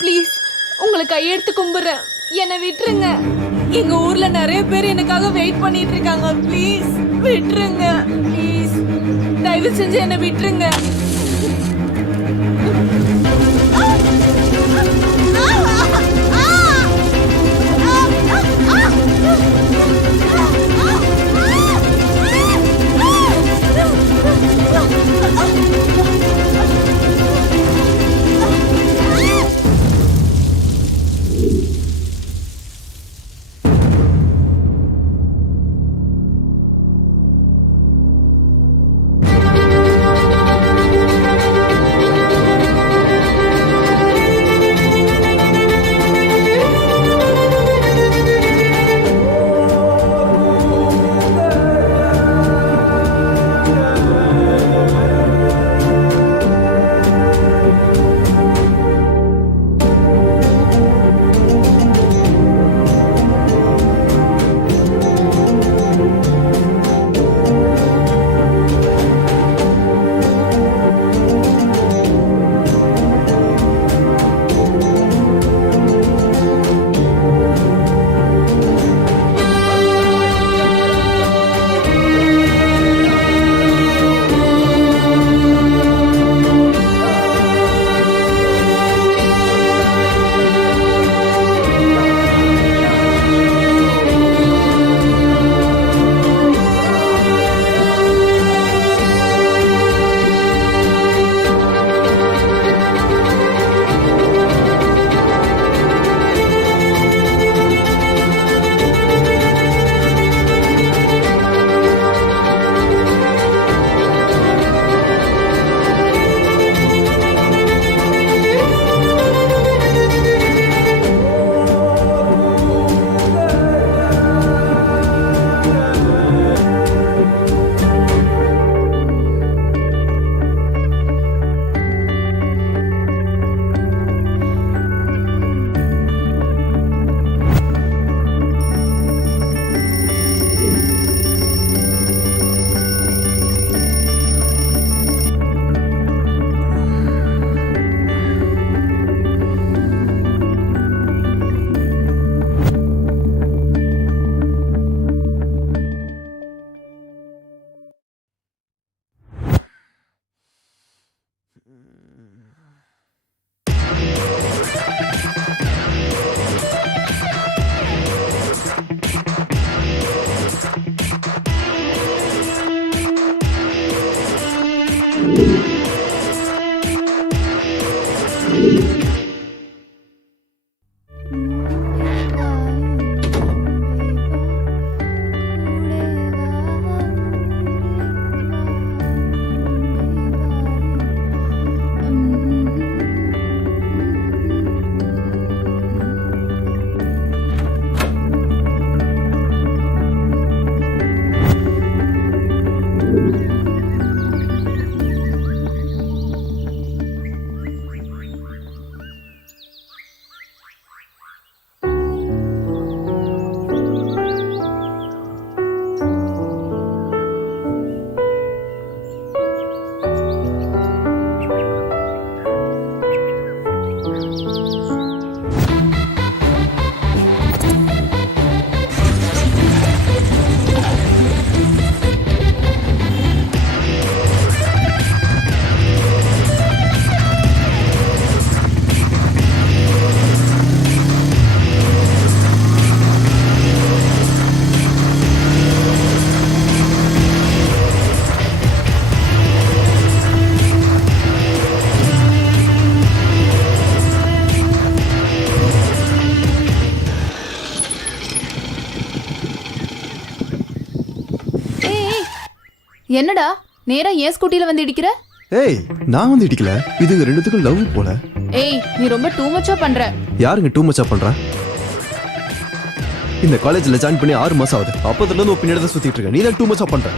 Please உங்களை கையெடுத்து கும்பிடுறேன், என்னை விட்டுருங்க. எங்க ஊர்ல நிறைய பேர் எனக்காக வெயிட் பண்ணிட்டு இருக்காங்க. ப்ளீஸ் விட்டுருங்க, ப்ளீஸ் தயவு செஞ்சு என்னை விட்டுருங்க. என்னடா நேரா ஏன் ஸ்கூட்டில வந்து இடிக்கிற? ஏய் நான் வந்து இடிக்கல, இது ரெண்டுத்துக்கும் லவ் போல. ஏய் நீ ரொம்ப டூ மச்சா பண்ற. யாருங்க டூ மச்சா பண்றா? இந்த காலேஜ்ல ஜாயின் பண்ணி 6 மாசம் ஆகுது. அப்பத்துல இருந்து பின்னாடி தான் சுத்திட்டு இருக்க. நீ தான் டூ மச்சா பண்ற.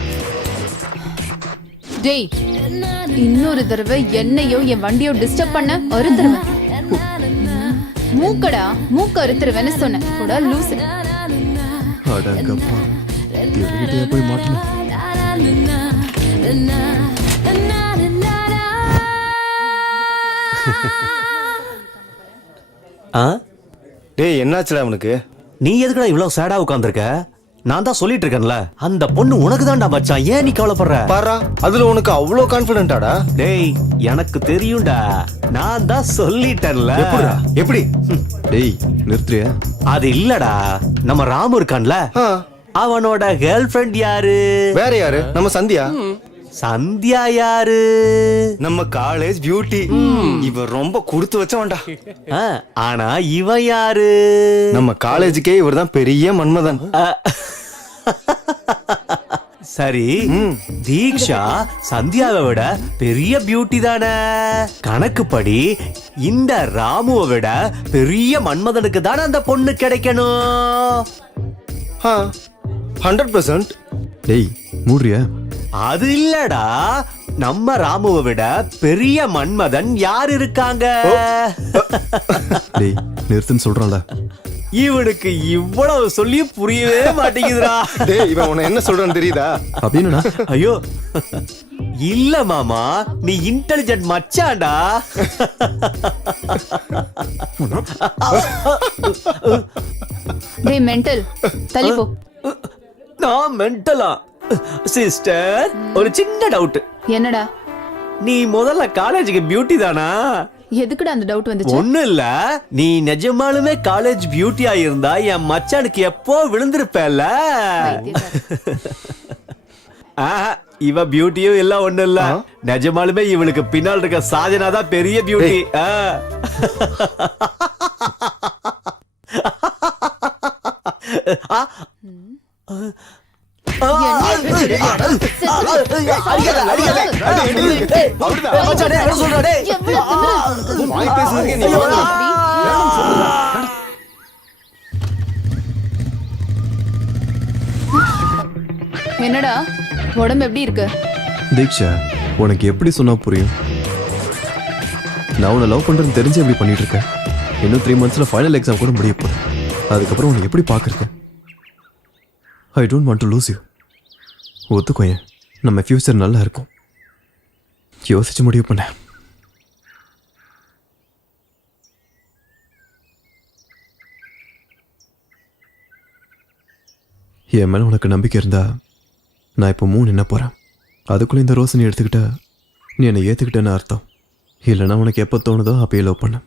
டேய் இன்னொரு தடவை என்னையோ என் வண்டியோ டிஸ்டர்ப் பண்ண அறுத்துருவேன். மூக்கடா மூக்க அறுத்துருவேன்னு சொன்னேன். கூட லூசு. அடங்கப்பா எதுக்கிட்டே போய் மாட்டணும். ஆ டேய் என்னாச்சுடா அவனுக்கு? நீ எதுக்குடா இவ்வளவு சேடா உட்கார்ந்திருக்க? நான் தான் சொல்லிட்டு இருக்கேன்ல, அந்த பொண்ணு உனக்கு தான்டா மச்சான். ஏன் நீ கவலைப்படுற? பாரா, அதுல உனக்கு அவ்வளோ கான்ஃபிடென்ட்டாடா? டேய் எனக்கு தெரியும்டா, நான் தான் சொல்லிட்டேன்ல. எப்படிடா? எப்படி? டேய் நிறுத்துறியா? அது இல்லடா, நம்ம ராமு இருக்கான்ல, ஆ, அவனோட கேர்ள் ஃப்ரெண்ட் யாரு? வேற யாரு? நம்ம சந்தியா. சந்தியா யாரு? நம்ம காலேஜ் பியூட்டி. இவ ரொம்ப கொடுத்து வச்சவன்டா. ஆ, ஆனா இவன் யாரு? நம்ம காலேஜுக்கே இவர்தான் பெரிய மன்மதன். ஆ, சரி, தீக்ஷா சந்தியாவை விட பெரிய பியூட்டி தானே? கணக்குப்படி இந்த ராமுவை விட பெரிய மன்மதனுக்கு தானே அந்த பொண்ணு கிடைக்கணும். 100%. டேய் மூடுறியா? அது இல்லடா, நம்ம ராமுவை விட பெரிய மன்மதன் யார் இருக்காங்க? டேய் நிறுத்துன்னு சொல்றான்ல. இவனுக்கு இவ்வளவு சொல்லி புரியவே மாட்டேங்குதுடா. டேய் இவன் உன்னை என்ன சொல்றான்னு தெரியுதா? அப்படின்னு ஐயோ இல்ல மாமா, நீ இன்டெலிஜென்ட் மச்சான்டா. டேய் மென்டல், தள்ளி போ. நான் மென்டலா? சிஸ்டர், ஒரு சின்ன டவுட். என்னடா? நீ முதல்ல காலேஜுக்கு பியூட்டி தானா? எதுக்குடா அந்த டவுட் வந்துச்சு? ஒண்ணு இல்ல, நீ நிஜமாலுமே காலேஜ் பியூட்டியா இருந்தா என் மச்சானுக்கு எப்போ விழுந்திருப்பேல்ல. இவ பியூட்டியும் இல்ல, ஒண்ணு இல்ல, நிஜமாலுமே இவளுக்கு பின்னால் இருக்க சாஜனா தான் பெரிய பியூட்டி. வாய் பேசுறதுக்கே நீ என்னடா உடம்பு எப்படி இருக்கு? தீக்ஷா, உனக்கு எப்படி சொன்னா புரியும்? நான் உன்னை லவ் பண்றேன்னு தெரிஞ்சு எப்படி பண்ணிட்டு இருக்கேன். இன்னும் 3 monthsல ஃபைனல் எக்ஸாம் கூட முடிய போகுது. அதுக்கப்புறம் உன்னை எப்படி பார்க்கறது? I don't want to lose you. ஒத்துக்கோயேன், நம்ம ஃபியூச்சர் நல்லா இருக்கும். யோசிச்சு முடிவு பண்ண. என் மேல உனக்கு நம்பிக்கை இருந்தா நான் இப்போ 3 என்ன போறேன். அதுக்குள்ள இந்த ரோஸ் நீ எடுத்துக்கிட்ட, நீ என்னை ஏத்துக்கிட்டேன்னு அர்த்தம். இல்லைன்னா உனக்கு எப்போ தோணுதோ அப்பயே லவ் பண்ண.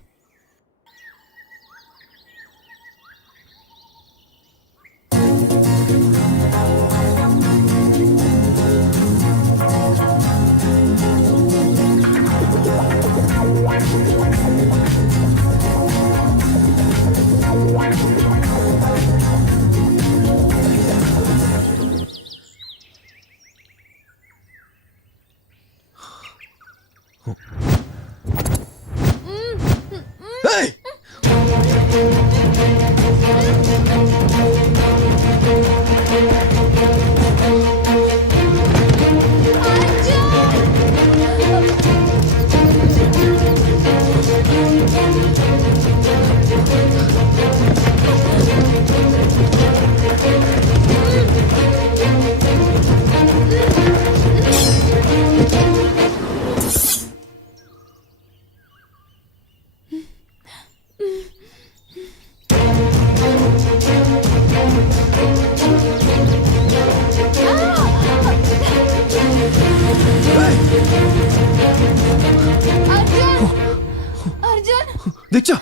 தீக்ஷா,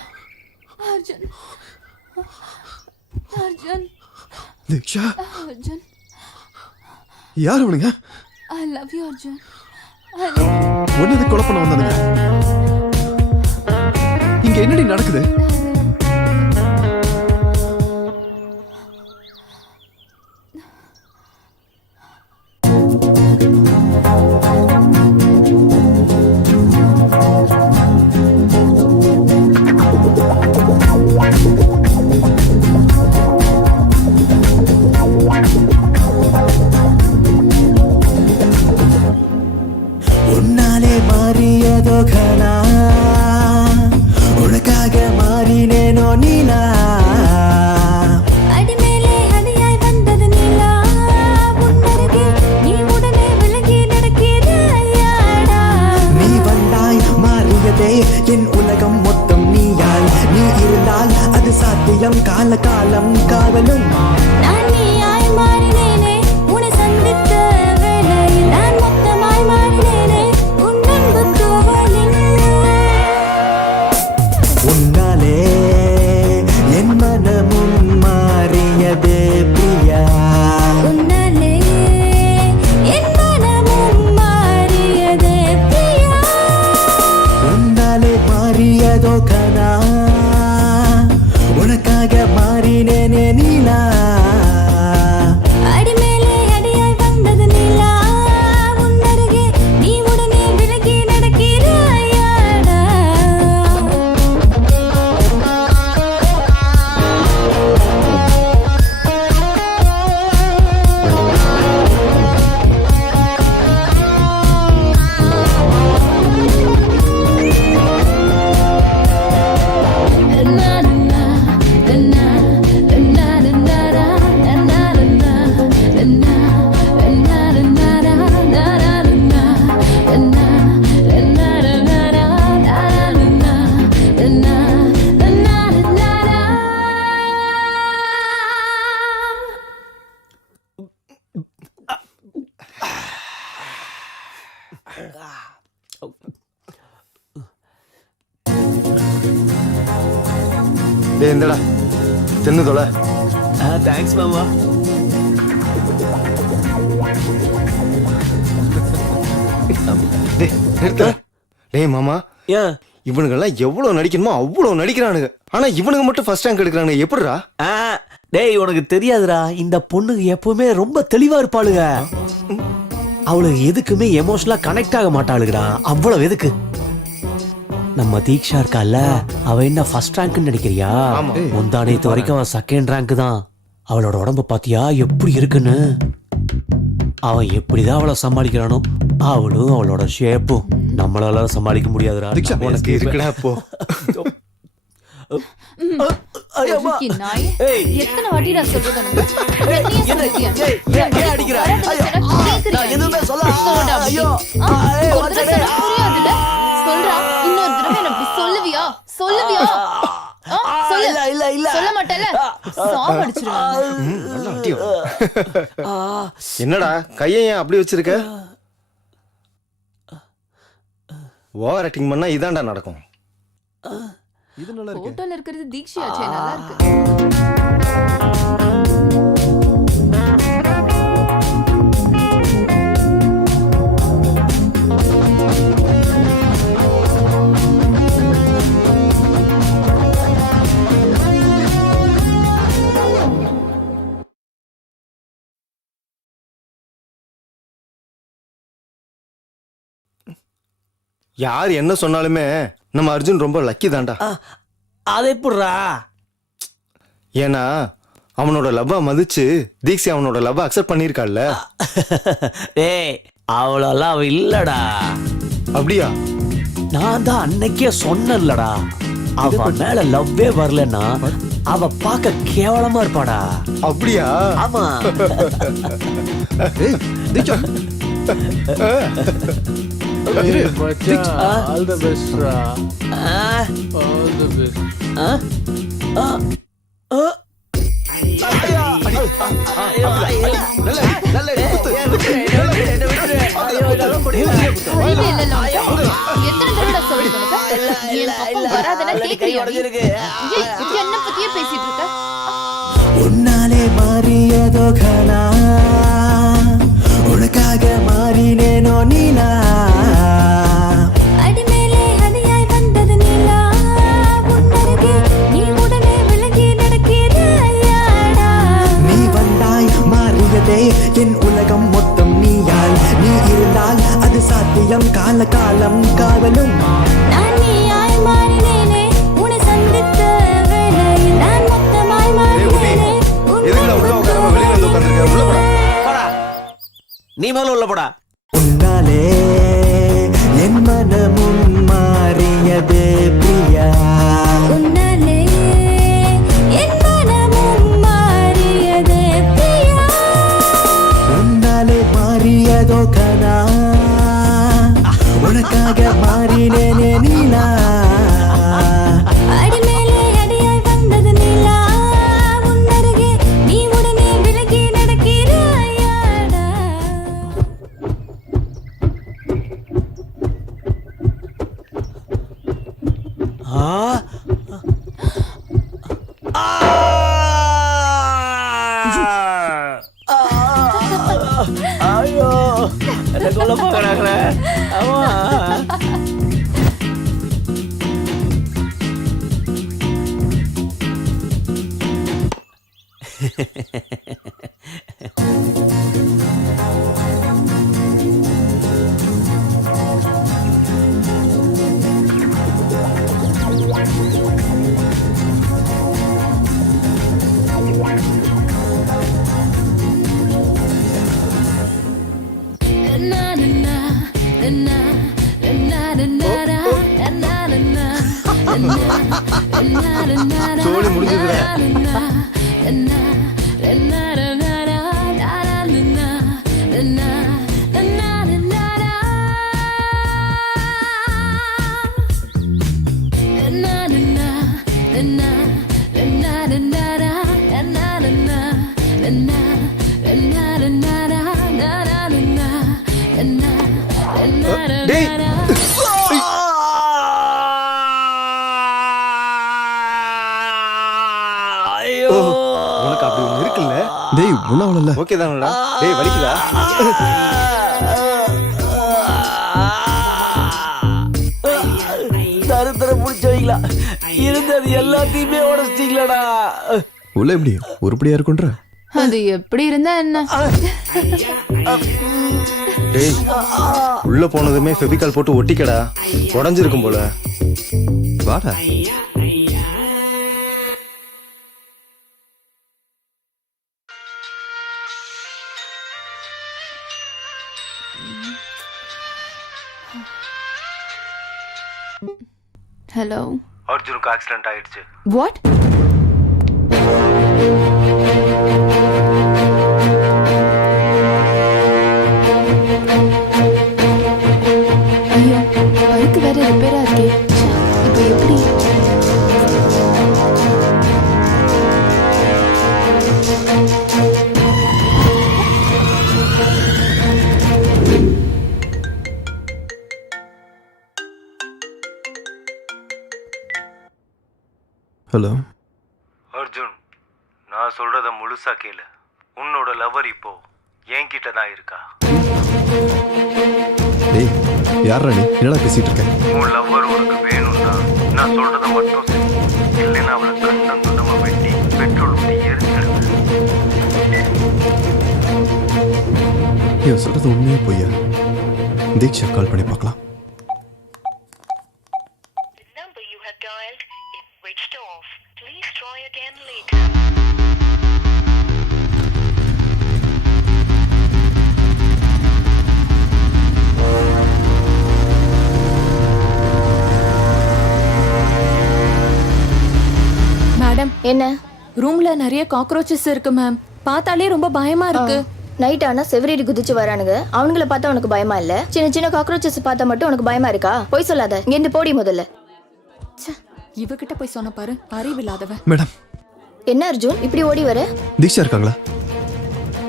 அர்ஜுன், அர்ஜுன், தீக்ஷா, அர்ஜுன், யார் அவனுங்க? I love you Arjun. ஒன்னது கொலை பண்ண வந்தானுங்க. இங்க என்னடி நடக்குது? உன்னாலே மாறியதோ கனா, உனக்காக மாறி சத்தியம் கால காலம் காதலும் நான் நீயாய் மாறினேனே உன்னை சந்தித்த வேளையில் நான் மொத்தமாய் மாறினேனே உன் அன்பு தூவலில் உன்னாலே என் மனமும் மாறியதே பிரியா உன்னாலே என் மனமும் மாறியதே பிரியா உன்னாலே மாறியதோ கனா உனக்காக மாறினேனே நீலா அடிமேலே அடியாய் வந்தது நிலா உன் அருகே நீ உடனே விலகி நடக்கிறாயாடா டேய் இந்தடா தின்னு தொலை. தேங்க்ஸ் மாமா. டேய் நிறுத்த. டேய் மாமா ஏன் இவனுங்கெல்லாம் எவ்வளவு நடிக்கணுமோ அவ்வளவு நடிக்கிறானுங்க. ஆனா இவனுங்க மட்டும் ஃபர்ஸ்ட் ரேங்க் எடுக்கிறானுங்க. எப்படிடா? டேய் உனக்கு தெரியாதுடா, இந்த பொண்ணுங்க எப்பவுமே ரொம்ப தெளிவா இருப்பாளுங்க. அவளுக்கு எதுக்குமே எமோஷனலா கனெக்ட் ஆக மாட்டாளுங்கடா. அவ்வளவு எதுக்கு? நம்ம தீக்ஷா இருக்கால, அவ என்ன ஃபர்ஸ்ட் ரேங்க்னு நினைக்கிறியா? முந்தானேத்து வரைக்கும் அவன் செகண்ட் ரேங்க் தான். அவளோட உடம்ப பாத்தியா எப்படி இருக்குன்னு? அவன் எப்படிதான் அவளை சமாளிக்கிறானோ, அவளும் அவளோட ஷேப்பும் நம்மளால சமாளிக்க முடியாதுடா. உனக்கு இருக்குடா போ. பொறுக்கி நாய். ஏய். எத்தனை வாட்டி நான் சொல்றது உனக்கு? என்னைய சொல்லிட்டியா? ஏன் அடிக்கிற? நான் எதுவுமே சொல்ல. சொல்லுடா அப்படி. ஐயோ. ஒரு தடவை சொன்னா புரியாதுல்ல? சொல்றா, இன்னொரு தடவை என்ன அப்படி சொல்லுவியா? சொல்லுவியா? சொல்லு. இல்ல. சொல்ல மாட்டேல? சாவடிச்சிருவாங்க. நல்லா அடியோ. என்னடா கையை ஏன் அப்படி வச்சிருக்க? ஓவர் ஆக்டிங் பண்ணா இதான்டா நடக்கும். இது நல்லா இருக்கு. போட்டோல இருக்கிறது தீக்ஷியாச்சே, நல்லா இருக்கு. யார் என்ன சொன்னாலுமே நம்ம அர்ஜுன் ரொம்ப லக்கி தான்டா. அது எப்படிடா? ஏன்னா அவனோட லவ்வா மதிச்சு தீக்ஷி அவனோட லவ்வா அக்செப்ட் பண்ணிருக்காள்ல. டேய் அவ்வளோலாம் அவ இல்லடா. அப்படியா? நான் தான் அன்னைக்கே சொன்னேன்லடா, அவ மேல லவ்வே வரலன்னா அவ பார்க்க கேவலமா இருப்பாடா. அப்படியா? ஆமா. ஏய் தீக்ஷா, All the best, Ra. Ah, All the best. ஆ, ஆ, ஆ. அறிவே இல்லைல்ல உனக்கு? எத்தனை தடவை நான் சொல்றது உனக்கு? என் பக்கம் வராதனா கேக்குறியா நீ? ஏய், என்ன பத்தியே பேசிட்டு இருக்க? உன்னாலே மாறியதோ கனா உனக்காக மாறினேனோ நீலா அடிமேலே அடியாய் வந்தது நிலா உன் அருகே நீ உடனே விலகி நடக்கிறாயாடா நீ வந்தாய் மாறியதே என் உலகம் மொத்தம் நீயால். நீ இருந்தால் அது சாத்தியம் கால காலம் காதலும் நான் நீயாய் மாறினேனே உன்னை சந்தித்த வேளையில் நான் மொத்தமாய் மாறினேனே உன் எதுக்குடா உள்ள உட்காராம வெளியில வந்து உட்கார்ந்திருக்க? உள்ள போடா. போடா. நீ முதல்ல உள்ள போடா. உன்னாலே என் மனமும் மாறியதே பிரியா உன்னாலே என் மனமும் மாறியதே பிரியா உன்னாலே மாறியதோ கனா உனக்காக மாறினேனே நீலா அடிமேலே அடியாய் வந்தது நிலா ஆ ஆ! ஐயோ என்ன கொல்ல பாக்குறாங்களே ஆமா சோழி முடிஞ்சதுல டேய் ஐயோ உனக்கு அப்படி ஒண்ணு இருக்குல்ல டேய் ஒன்றும் அவ்வளோ ஓகே தானடா டேய் வலிக்குதா தருத்தர பிடிச்சவங்களா இருந்தது எல்லாத்தையுமே உடச்சிட்டீங்களாடா உள்ள எப்படி உருப்படியா இருக்குன்ற அது எப்படி இருந்தா என்ன டேய் உள்ள போனதுமே ஃபெவிகால் போட்டு ஒட்டிக்கடா உடஞ்சிருக்கும் போல வாடா ஹலோ அர்ஜுனுக்கு ஆக்சிடென்ட் ஆயிடுச்சு வாட் ஐயோ பைக்கு வேற ரிப்பேரா இருக்கே இப்போ எப்படி ஹலோ அர்ஜுன் நான் சொல்றத முழுசா கேளு உன்னோட லவர் இப்போ என்கிட்ட தான் இருக்கா டேய் யாரா நீ என்னடா பேசிட்டு இருக்க உன் லவ்வர் உனக்கு வேணும்னா நான் சொல்றத மட்டும் செய் இல்லைன்னா அவளை கண்டம் துண்டமா வெட்டி பெட்ரோல் ஊற்றி எரிச்சிடுவேன் இவன் சொல்றது உண்மையா பொய்யா தீக்ஷா கால் பண்ணி பார்க்கலாம் number you have dialed is switched off. Please try again later. Madam என்ன ரூம்ல நிறைய காக்ரோச்சஸ் இருக்கு மேம் பார்த்தாலே ரொம்ப பயமா இருக்கு நைட் ஆனா செவரேறி குதிச்சு வரானுங்க அவனுங்கள பார்த்தா உனக்கு பயமா இல்ல சின்ன சின்ன காக்ரோச்சஸ் பார்த்தா மட்டும் உனக்கு பயமா இருக்கா போய் சொல்லாத இங்க இருந்து போடி முதல்ல இவகிட்ட போய் சொன்ன பாரு அறிவில்லாதவ மேடம் என்ன அர்ஜுன் இப்படி ஓடி வர தீக்ஷா இருக்காங்களா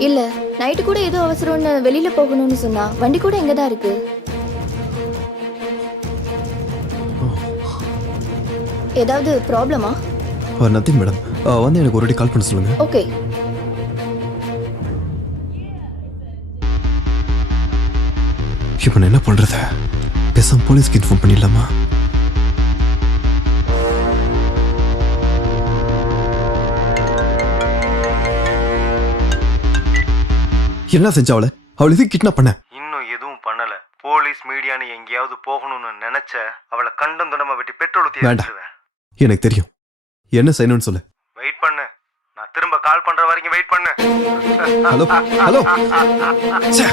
இல்ல நைட்டு கூட ஏதோ அவசரம்னு வெளியில போகணும்னு சொன்னா வண்டி கூட எங்கதான் இருக்கு ஏதாவது ப்ராப்ளமா நத்திங் மேடம் வந்து எனக்கு ஒரு வாட்டி கால் பண்ண சொல்லுங்க ஓகே இப்போ நான் என்ன பண்றது பேசாம போலீஸ்க்கு இன்ஃபார்ம் பண்ணிடலாமா என்ன செஞ்ச அவளை இது கிட்னாப் பண்ண இன்னும் எதுவும் பண்ணல போலீஸ் மீடியான்னு எங்கேயாவது போகணும்னு நினைச்ச அவளை கண்டம் துண்டமா வெட்டி பெட்ரோல் ஊற்றி வேண்டாம். எரிச்சிடுவேன் எனக்கு தெரியும் என்ன செய்யணும்னு சொல்லு வெயிட் பண்ணு நான் திரும்ப கால் பண்ற வரைக்கும் வெயிட் பண்ணு ஹலோ ஹலோ ச்சே.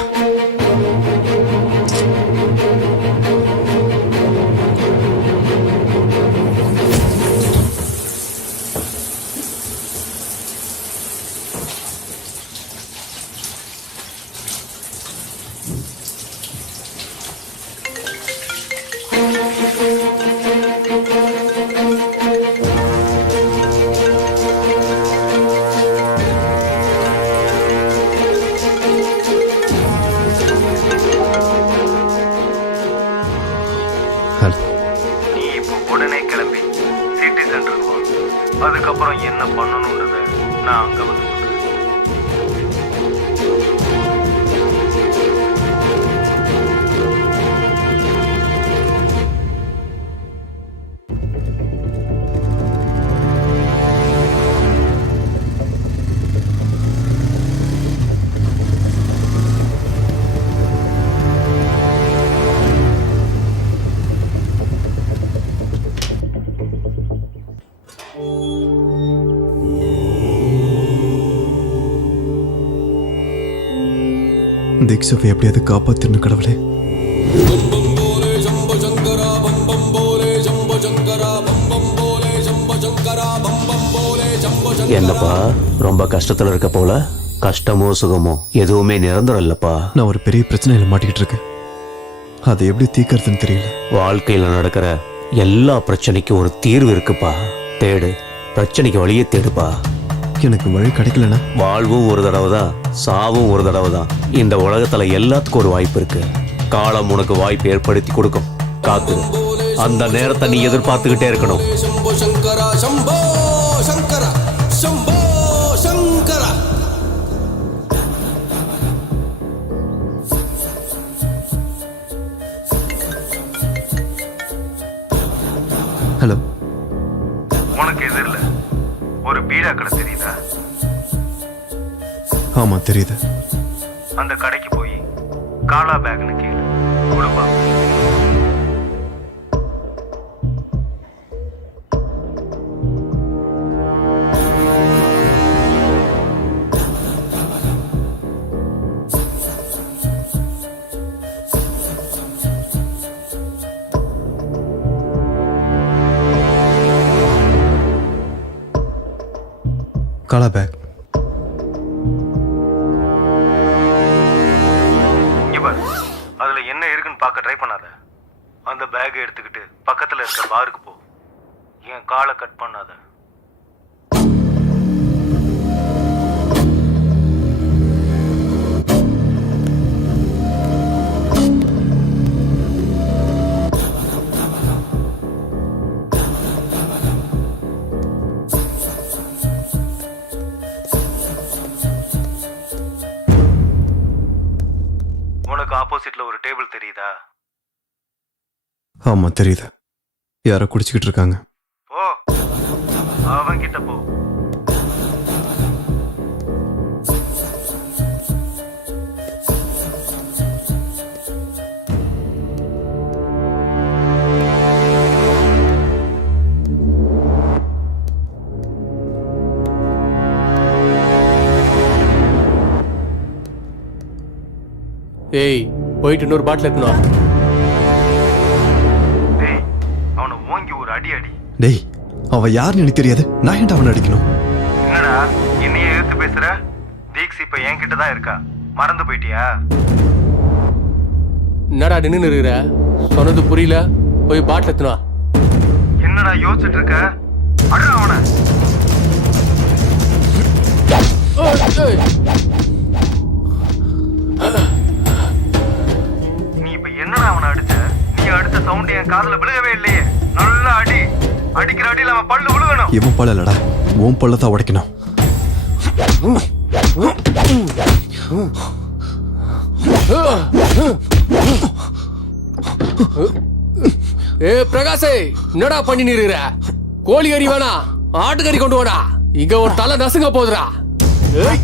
அதுக்கப்புறம் என்ன பண்ணணுன்றத நான் அங்க வந்து சொல்றேன். தீக்ஷாவை எப்படியாவது காப்பாத்திருந்த கடவுளே. என்னப்பா ரொம்ப கஷ்டத்துல இருக்க போல? கஷ்டமோ சுகமோ எதுவுமே நிரந்தரம் இல்லப்பா. நான் ஒரு பெரிய பிரச்சனையில மாட்டிக்கிட்டு இருக்கேன். அதை எப்படி தீர்க்கறதுன்னு தெரியல. வாழ்க்கையில நடக்கிற எல்லா பிரச்சனைக்கும் ஒரு தீர்வு இருக்குப்பா. தேடு, பிரச்சனைக்கு வழியே தேடுப்பா. எனக்கு வழி கிடைக்கலனா வாழ்வும் ஒரு தடவை தான், சாவும் ஒரு தடவை தான். இந்த உலகத்துல எல்லாத்துக்கும் ஒரு வாய்ப்பு இருக்கு. காலம் உனக்கு வாய்ப்பு ஏற்படுத்தி கொடுக்கும். காத்து, அந்த நேரத்தை நீ எதிர்பார்த்துக்கிட்டே இருக்கணும். ஹலோ, உனக்கு எதிரில் ஒரு பீடா கடை தெரியுதா? ஆமா தெரியுது. அந்த கடைக்கு போய் காலா பேக்னு கேளு, கொடுப்பா. காலா பேக். அதுல என்ன இருக்குன்னு பார்க்க ட்ரை பண்ணாத. அந்த பேக் எடுத்துக்கிட்டு பக்கத்துல இருக்க பாருக்கு போ. என் காலை கட் பண்ணாத. உனக்கு ஆப்போசிட்ல ஒரு டேபிள் தெரியுதா? ஆமா தெரியுது. யாரோ குடிச்சுக்கிட்டு இருக்காங்க. போ, அவன் கிட்ட போ. ஏய், போயிட்டு இன்னொரு பாட்டில் எடுத்துனா. டேய், அவனை ஓங்கி ஒரு அடி அடி. டேய், அவன் யாருன்னு எனக்கு தெரியாது. நான் ஏன்டா அவனை அடிக்கணும்? என்னடா என்னைய எதிர்த்து பேசுற? தீக்ஸ் இப்ப என்கிட்ட தான் இருக்கா, மறந்து போயிட்டியா? என்னடா நின்று இருக்கிற? சொன்னது புரியல. போய் பாட்டில் எடுத்துனா. என்னடா யோசிச்சுட்டு இருக்க? அட்ரா அவனை. நீ இப்ப என்னடா அவனை அடிச்ச? நீ அடுத்த சவுண்ட் என் காதுல விழுகவே இல்லையே. நல்லா அடி. அடிக்கிற அடியில அவன் பல்லு விழுகணும். இவன் பல்ல இல்லடா, உன் பல்லதான் உடைக்கணும். ஏ பிரகாஷே, என்னடா பண்ணி நிறுகிற? கோழி கறி வேணா, ஆட்டுக்கறி கொண்டு வாடா. இங்க ஒரு தலை நசுங்க போதுடா. ஏய்,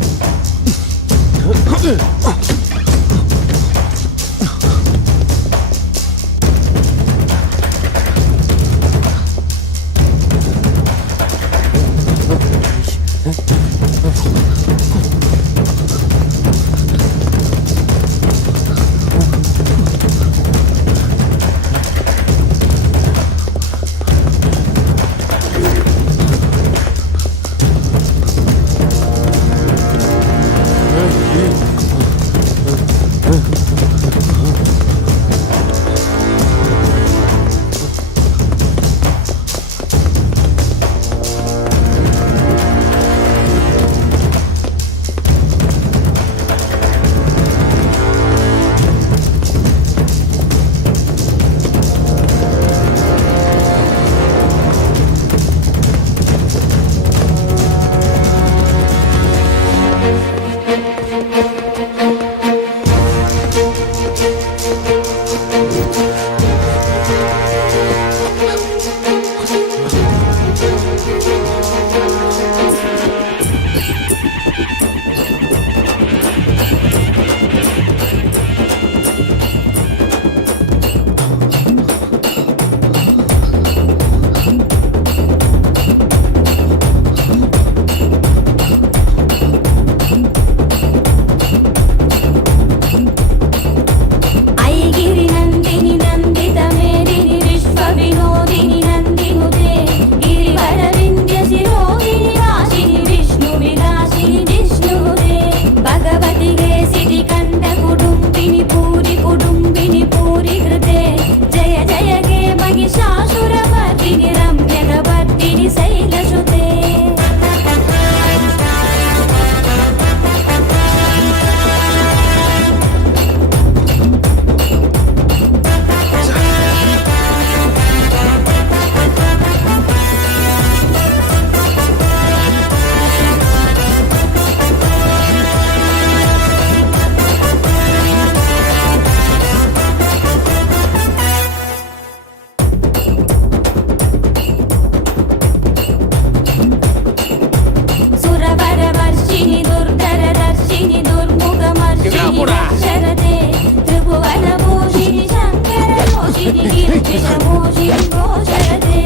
सम्भोषरते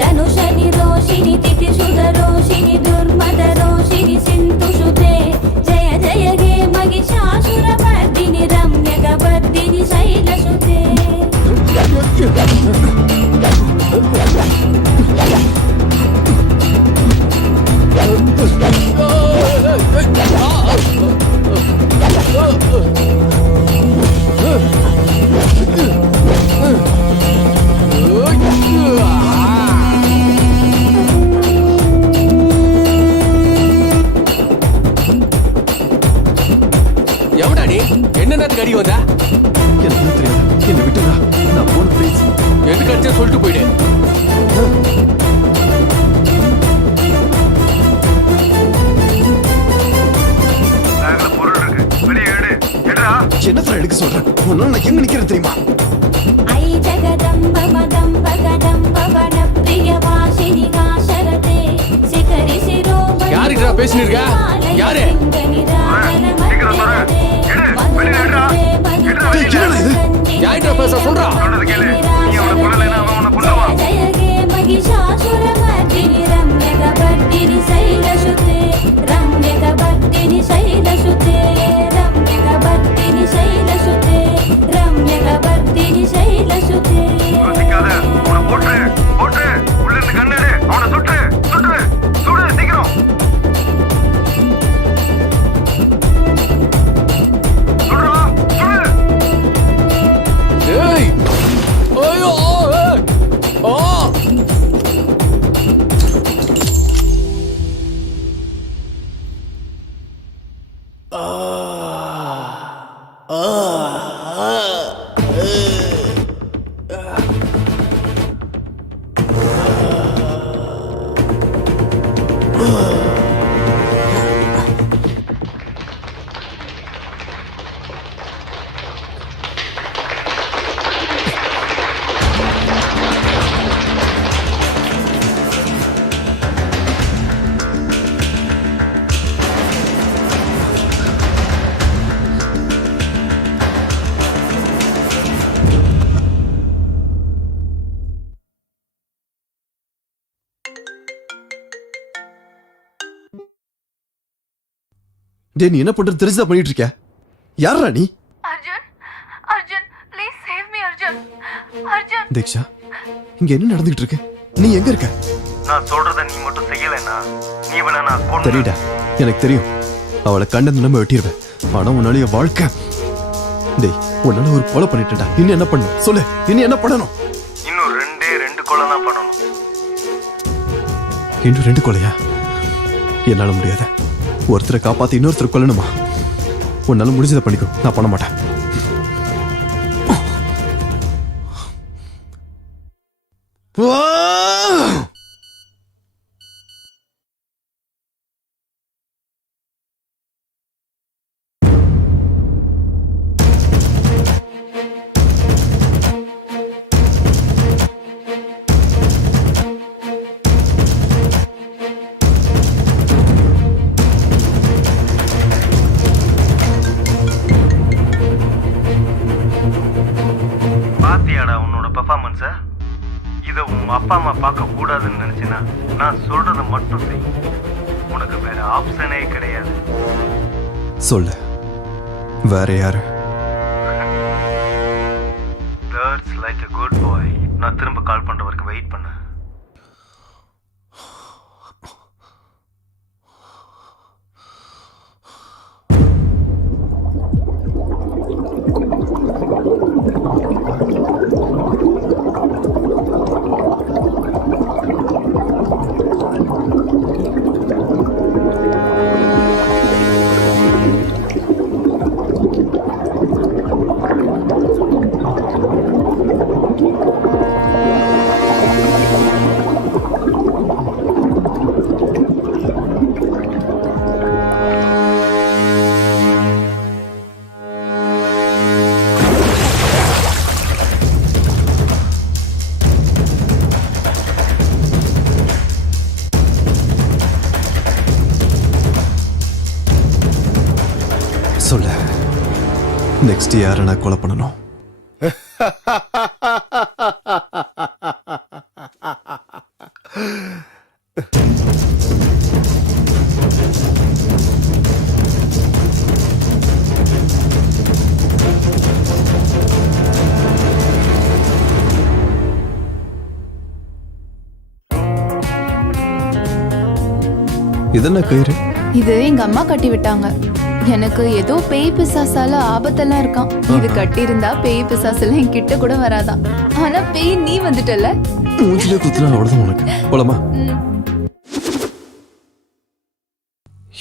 धनुषनि रोषिणि तिथिसुधरोषिणि दुर्मदरोषिणि सिन्धुसुते जय जय हे महिषासुरमर्दिनि रम्यकवर्दिनि शैलसुते எவடா நீ என்னத்துக்கு அடி வந்தா? எனக்கு தெரியாது, என்னை விட்டுடா, நான் போன ப்ளீஸ். எதுக்கு அடிச்சா சொல்லிட்டு போயிடு. பேக்ல பொருள் இருக்கு, வெளியே எடு. எடுடா. என்னத்துல எடுக்க சொல்றேன்? உன்னால நான் எங்க நிக்கிறேன் தெரியுமா? ऐ जगदम्ब मदम्ब कदम्ब वनप्रियवासिनि काशरते शिखरि शिरोमणि யாருக்குடா பேசிட்டு இருக்க? யாரு? யார்கிட்ட பேச சொல்றா? சொல்றது கேளு. நீ அவனை கொல்லலைன்னா அவன் உன்னை கொல்லுவான். जय हे महिषासुरमर्दिनि रम्यकवर्दिनि शैलसुते रम्यकवर्दिनि शैलसुते रम्यकवर्दिनि शैलसुते रम्यकवर्दिनि शैलसुते யோசிக்காத, அவனை போட்டுரு, போட்டுரு. உள்ள இருந்து கண்ணெடு, அவனை சுட்டுரு, சுட்டுரு, சுடு சீக்கிரம். சுடுறா, சுடு. ஏய் ஐயோ ஏய். ஆ டேய், நீ என்ன பண்றது தெரிஞ்சா பண்ணிட்டு இருக்க? யாரா நீ? Arjun Arjun please save me Arjun Arjun Diksha, இங்க என்ன நடந்துகிட்டு இருக்கு? நீ எங்க இருக்க? நான் சொல்றத நீ மட்டும் செய்யலைன்னா நீ இவனை நான் கொன்னு தெரியுடா, எனக்கு தெரியும். அவளை கண்ட நம்ம வெட்டிடுவேன். ஆனா உன்னால என் வாழ்க்கை. டேய், உன்னால ஒரு கொலை பண்ணிட்டேன்டா. இன்னும் என்ன பண்ணணும் சொல்லு? இன்னும் என்ன பண்ணணும்? இன்னும் ரெண்டு கொலை தான் பண்ணணும். இன்னும் 2 கொலையா? என்னால முடியாத. ஒருத்தரை காப்பாத்தி இன்னொருத்தர் கொல்லணுமா? உன்னால முடிஞ்சதை பண்ணிக்கோ, நான் பண்ண மாட்டேன். பாத்தியாடா உன்னோட பெர்ஃபார்மன்ஸ? இதை உன் அப்பா அம்மா பார்க்க கூடாதுன்னு நினைச்சினா நான் சொல்றத மட்டும் செய். உனக்கு வேற ஆப்ஷனே கிடையாது. சொல்லு, வேற யாரு? That's like a good boy. நான் திரும்ப கால் பண்ற வரைக்கும் வெயிட் பண்ணு. சொல்லு, நெக்ஸ்ட் யாரை நான் கொலை பண்ணணும்? இதென்ன கயிறு? இது எங்க அம்மா கட்டி விட்டாங்க. எனக்கு ஏதோ பேய் பிசாசால ஆபத்தெல்லாம் இருக்கான். இது கட்டி இருந்தா பேய் பிசாசெல்லாம் என் கிட்ட கூட வராதான். ஆனா பேய் நீ வந்துட்டல. மூஞ்சிலே குத்துனா அவ்வளவுதான் உனக்கு. போலாமா?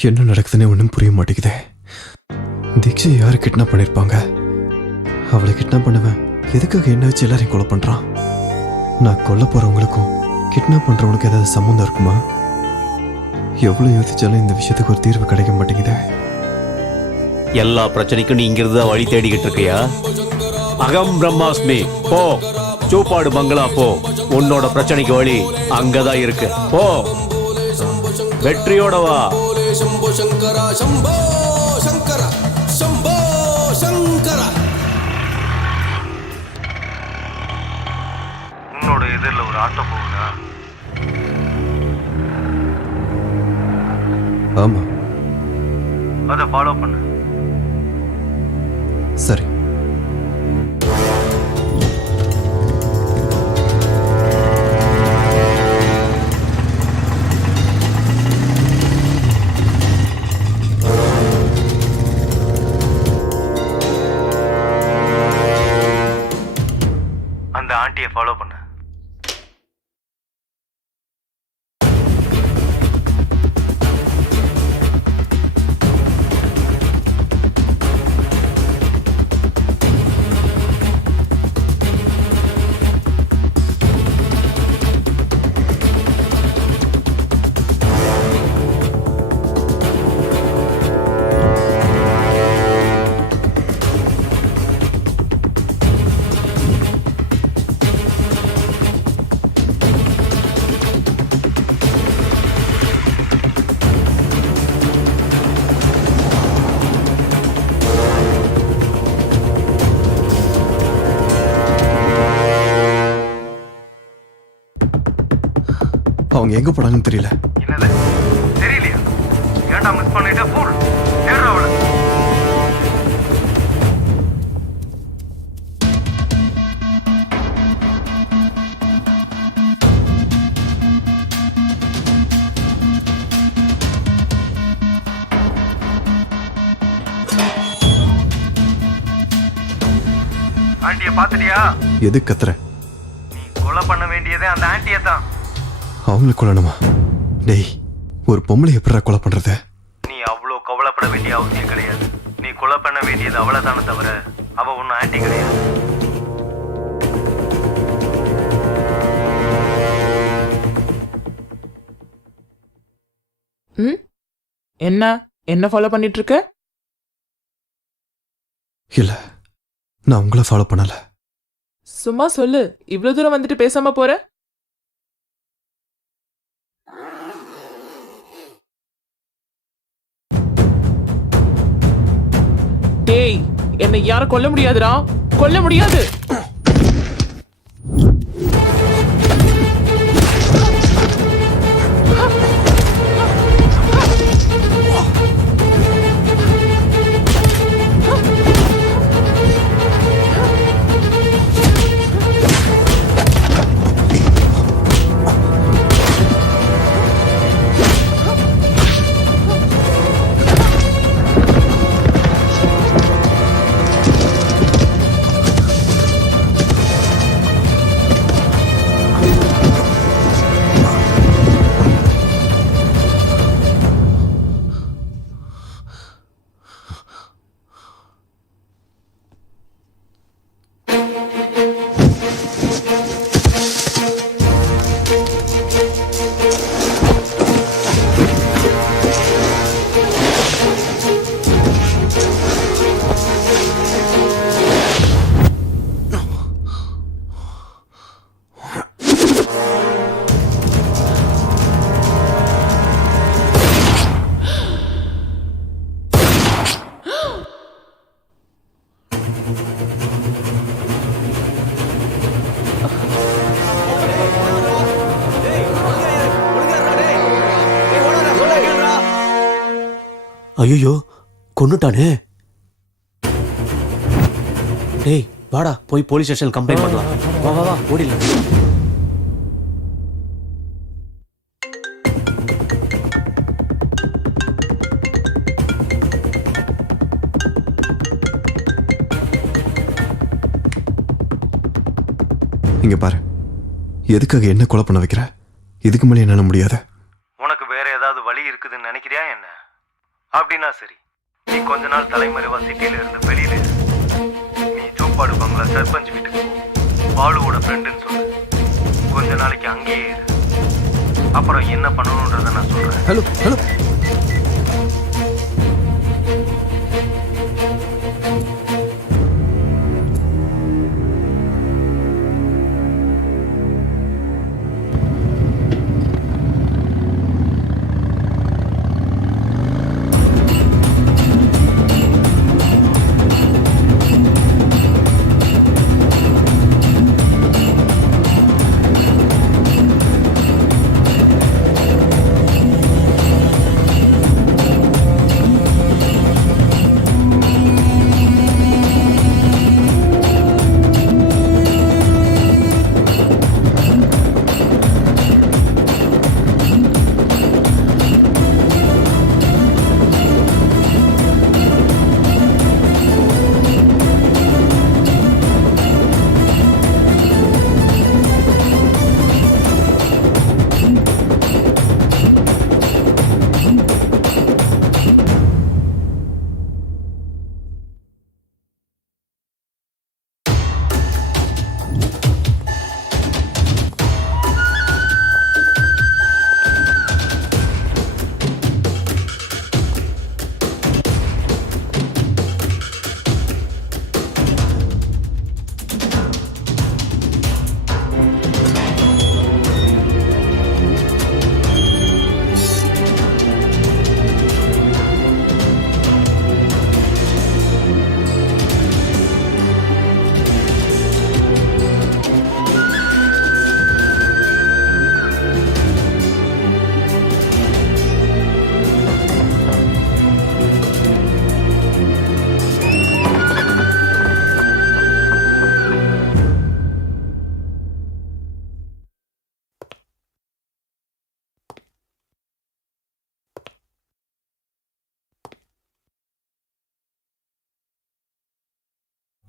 என்ன நடக்குதுன்னு ஒன்றும் புரிய மாட்டேங்குதே. தீக்ஷை யாரு கிட்னாப் பண்ணிருப்பாங்க? அவளை கிட்னாப் பண்ணவன் எதுக்காக என்ன வச்சு எல்லாரையும் கொலை பண்றான்? நான் கொல்ல போறவங்களுக்கும் கிட்னாப் பண்றவனுக்கு ஏதாவது சம்மந்தம் இருக்குமா? எவ்வளவு யோசிச்சாலும் இந்த விஷயத்துக்கு ஒரு தீர்வு கிடைக்க மாட்டேங்குதே. எல்லா பிரச்சனைக்கும் நீ இங்கிருந்து தான் வழி தேடிக்கிட்டு இருக்கியா? அகம் பிரம்மாஸ்மி, போ சூப்பாடு பங்களா போ. உன்னோட பிரச்சனைக்கு வழி அங்கதான் இருக்கு. போ, வெற்றியோட வா. शंभो शंकरा शंभो शंकरा शंभो शंकरा. உன்னோட எதிரில் ஒரு ஆட்டோ போகுதா? ஆமா, அதை ஃபாலோ பண்ணு. சரி. அந்த ஆண்டியை ஃபாலோ பண்ணு. அவங்க எங்க போனாங்கன்னு தெரியல. என்னது தெரியலையா? ஏன்டா மிஸ் பண்ணிட்ட? ஃபூல் தேடுற அவளை. ஆண்டியை பார்த்துட்டியா? எது கத்துற? நீ கொலை பண்ண வேண்டியதே அந்த ஆண்டியை தான். அவங்களை கொல்லணுமா? டேய், ஒரு பொம்பளை எப்படிடா கொலை பண்றது? நீ அவ்வளோ கவலைப்பட வேண்டிய அவசியம் கிடையாது. நீ கொலை பண்ண வேண்டியது அவளை தானே தவிர அவ ஒன்றும் ஆண்டி கிடையாது. என்ன ஃபாலோ பண்ணிட்டு இருக்க? இல்ல, நான் உங்களை ஃபாலோ பண்ணல. சும்மா சொல்லு. இவ்வளவு தூரம் வந்துட்டு பேசாம போற? டேய், என்னை யாரும் கொல்ல முடியாதுடா. கொல்ல முடியாது. ஐயோ கொன்னுட்டானே. டேய் வாடா போய் போலீஸ் ஸ்டேஷன் கம்ப்ளைண்ட் பண்ணலாம். வா வா வா ஓடிடலாம். இங்க பாரு, எதுக்காக என்ன கொலை பண்ண வைக்கிற? இதுக்கு மேலே என்னால முடியாது. உனக்கு வேற ஏதாவது வழி இருக்குதுன்னு நினைக்கிறியா என்ன? அப்படின்னா சரி, நீ கொஞ்ச நாள் தலைமறைவா சிட்டியில இருந்து வெளியில இரு. நீ சோப்பாடு பங்களா சர்பஞ்ச் வீட்டுக்கு போ. பாலுவோட ஃப்ரெண்டுன்னு சொல்லு. கொஞ்ச நாளைக்கு அங்கேயே இரு. அப்புறம் என்ன பண்ணணுன்றத நான் சொல்றேன். ஹலோ ஹலோ,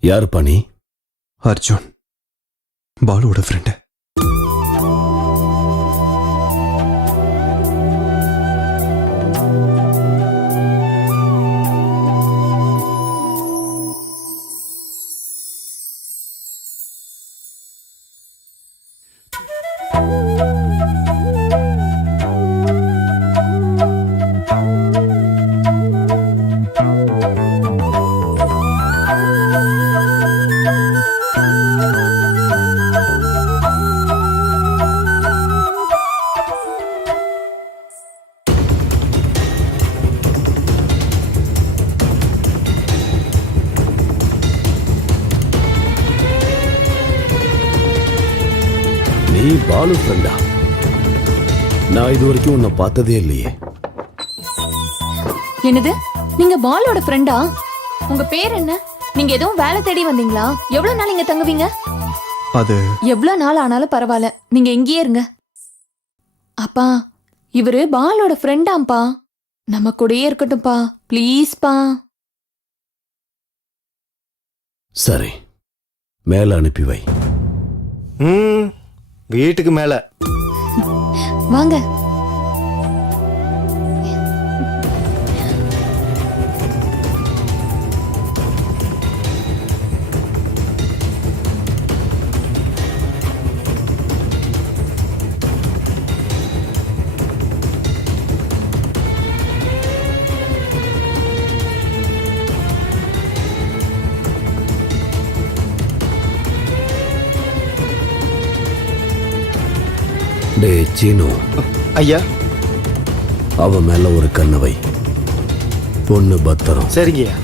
யார் பணி? அர்ஜுன், பாலுவோட ஃப்ரெண்டு. நீ பாலு ஃப்ரெண்டா? நான் இது வரைக்கும் உன்னை பார்த்ததே இல்லையே. என்னது, நீங்க பாலோட ஃப்ரெண்டா? உங்க பேர் என்ன? நீங்க எதுவும் வேலை தேடி வந்தீங்களா? எவ்வளவு நாள் இங்க தங்குவீங்க? அது எவ்வளவு நாள் ஆனாலும் பரவாயில்ல, நீங்க இங்கேயே இருங்க. அப்பா, இவரு பாலோட ஃப்ரெண்டாம்பா. நம்ம கூடயே இருக்கட்டும்பா, ப்ளீஸ்பா. சரி, மேல அனுப்பி வை. வீட்டுக்கு மேல வாங்க. டே சீனு, ஐயா. அவ மேல ஒரு கண்ணை வை. பொண்ணு பத்திரம். சரிங்கய்யா.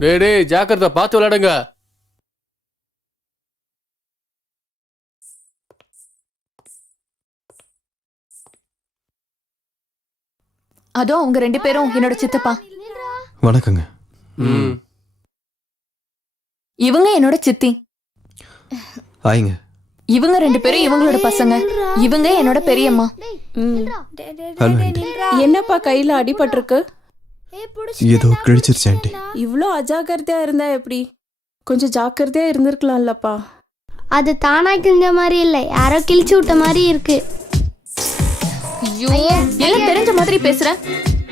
டேய் ஜாக்கிரதை, பார்த்து விளையாடுங்க. அதோ அவங்க 2 பேரும் என்னோட சித்தப்பா. வணக்கங்க. ம். இவங்க என்னோட சித்தி. ஆயிங்க. இவங்க 2 பேரும் இவங்களோட பசங்க. இவங்க என்னோட பெரியம்மா. Hello aunty. என்னப்பா கையில அடிபட்டிருக்கு? ஏதோ கிழிச்சிருச்சு ஆண்டி. இவ்ளோ அஜாக்கிரதையா இருந்தா எப்படி? கொஞ்சம் ஜாக்கிரதையா இருந்திருக்கலாம்லப்பா. அது தானா கிழிஞ்ச மாதிரி இல்லை, யாரோ கிழிச்சு விட்ட மாதிரி இருக்கு. ஐயோ, எல்லாம் தெரிஞ்ச மாதிரி பேசுற.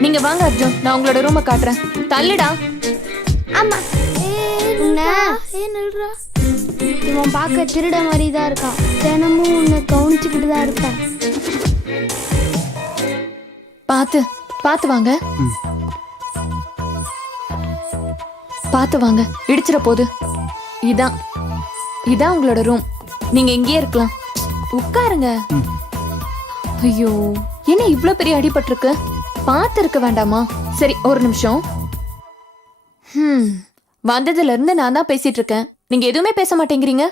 நீங்க வாங்க அர்ஜுன், நான் உங்களோட ரூமை காட்டுறேன். தள்ளுடா. ஆமா இவன் பார்க்க திருட மாதிரி தான் இருக்கான். தினமும் உன்னை கவனிச்சுக்கிட்டு தான் இருப்பேன். பாத்து பாத்து வாங்க. பாத்து வாங்க, இடிச்சிட போகுது. இதான் இதான் உங்களோட ரூம். நீங்க இங்கேயே இருக்கலாம். உட்காருங்க. ஐயோ, என்ன இவ்ளோ பெரிய அடிபட்டிருக்கு? பார்த்து இருக்க வேண்டாமா? சரி, ஒரு நிமிஷம். வந்ததுல இருந்து நான் தான் பேசிட்டு இருக்கேன். நீங்க எதுவுமே பேச மாட்டேங்கிறீங்க.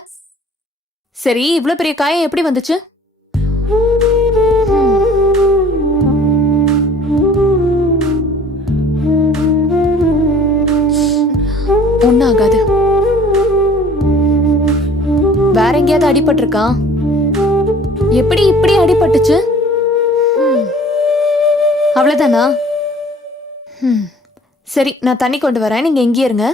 சரி, இவ்ளோ பெரிய காயம் எப்படி வந்துச்சு? ஒன்னும் ஆகாது. வேற எங்கேயாவது அடிபட்டிருக்கா? எப்படி இப்படி அடிபட்டுச்சு? அவ்வளவுதானா? சரி, நான் தண்ணி கொண்டு வரேன், நீங்க எங்கே இருங்க.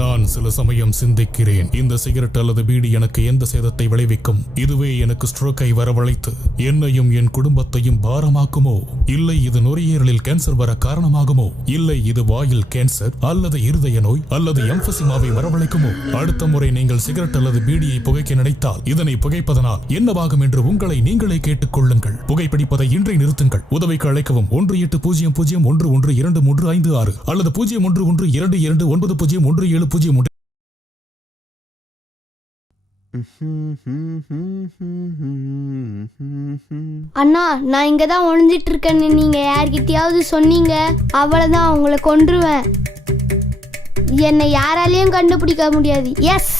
நான் சில சமயம் சிந்திக்கிறேன், இந்த சிகரெட் அல்லது பீடி எனக்கு எந்த சேதத்தை விளைவிக்கும்? இதுவே எனக்கு ஸ்ட்ரோக்கை வரவழைத்து என்னையும் என் குடும்பத்தையும் பாரமாக்குமோ? இல்லை இது நுரையீரலில் கேன்சர் வர காரணமாகுமோ? இல்லை இது வாயில் கேன்சர் அல்லது இருதய நோய் அல்லது எம்பசிமாவை வரவழைக்குமோ? அடுத்த முறை நீங்கள் சிகரெட் அல்லது பீடியை புகைக்க நினைத்தால் இதனை புகைப்பதனால் என்னவாகும் என்று உங்களை நீங்களே கேட்டுக்கொள்ளுங்கள். புகைப்பிடிப்பதை இன்றே நிறுத்துங்கள். உதவிக்கு அழைக்கவும் 1800112356 அல்லது 0112290107. அண்ணா, நான் இங்க தான் ஒளிஞ்சிட்டு இருக்கேன்னு நீங்க யார்கிட்டயாவது சொன்னீங்க, அவ்வளவுதான், உங்களை கொன்றுவேன். என்னை யாராலையும் கண்டுபிடிக்க முடியாது. எஸ்.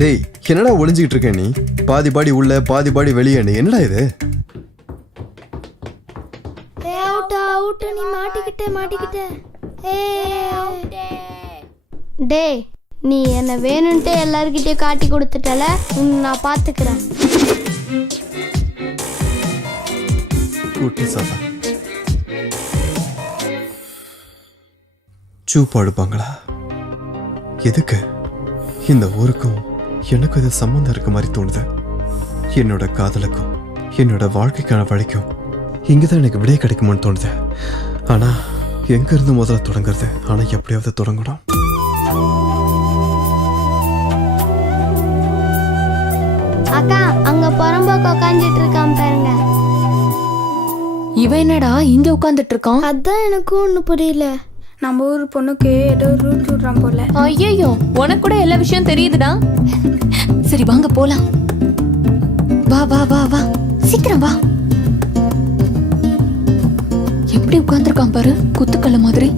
டேய், என்னடா ஒளிஞ்சிக்கிட்டு இருக்க நீ? பாதி பாடி உள்ள பாதி பாடி வெளியே. நீ என்னடா இது? நீ மாட்டிக்கிட்ட. டேய், நீ என்ன வேணும்ட்டு எல்லார்கிட்டயும் காட்டி கொடுத்துட்டல, நான் பாத்துக்கிறேன். சூப்பாடு பாங்களா? எதுக்கு? இந்த ஊருக்கும் எனக்கும் இது சம்பந்தம் இருக்க மாதிரி தோணுது. என்னோட காதலுக்கும் என்னோட வாழ்க்கைக்கான வழிக்கும் இங்கதான் எனக்கு விடை கிடைக்குமான்னு தோணுது. ஆனா எங்க இருந்து முதல்ல தொடங்குறது? ஆனா எப்படியாவது தொடங்கணும். அக்கா, அங்க புறம்போக்கு உட்காந்துட்டு இருக்கான் பாருங்க. இவன் என்னடா இங்க உட்கார்ந்துட்டு இருக்கான்? அதான் எனக்கும் ஒண்ணு புரியல. நம்ம ஊர் பொண்ணுக்கு ஏதோ ரூட் விடுறான் போல. ஐயோ, உனக்கு கூட எல்லா விஷயம் தெரியுதுடா. சரி வாங்க போலாம். வா வா வா வா, சீக்கிரம் வா. எப்படி உட்கார்ந்துருக்கான் பாரு, குத்துக்கல்ல மாதிரி.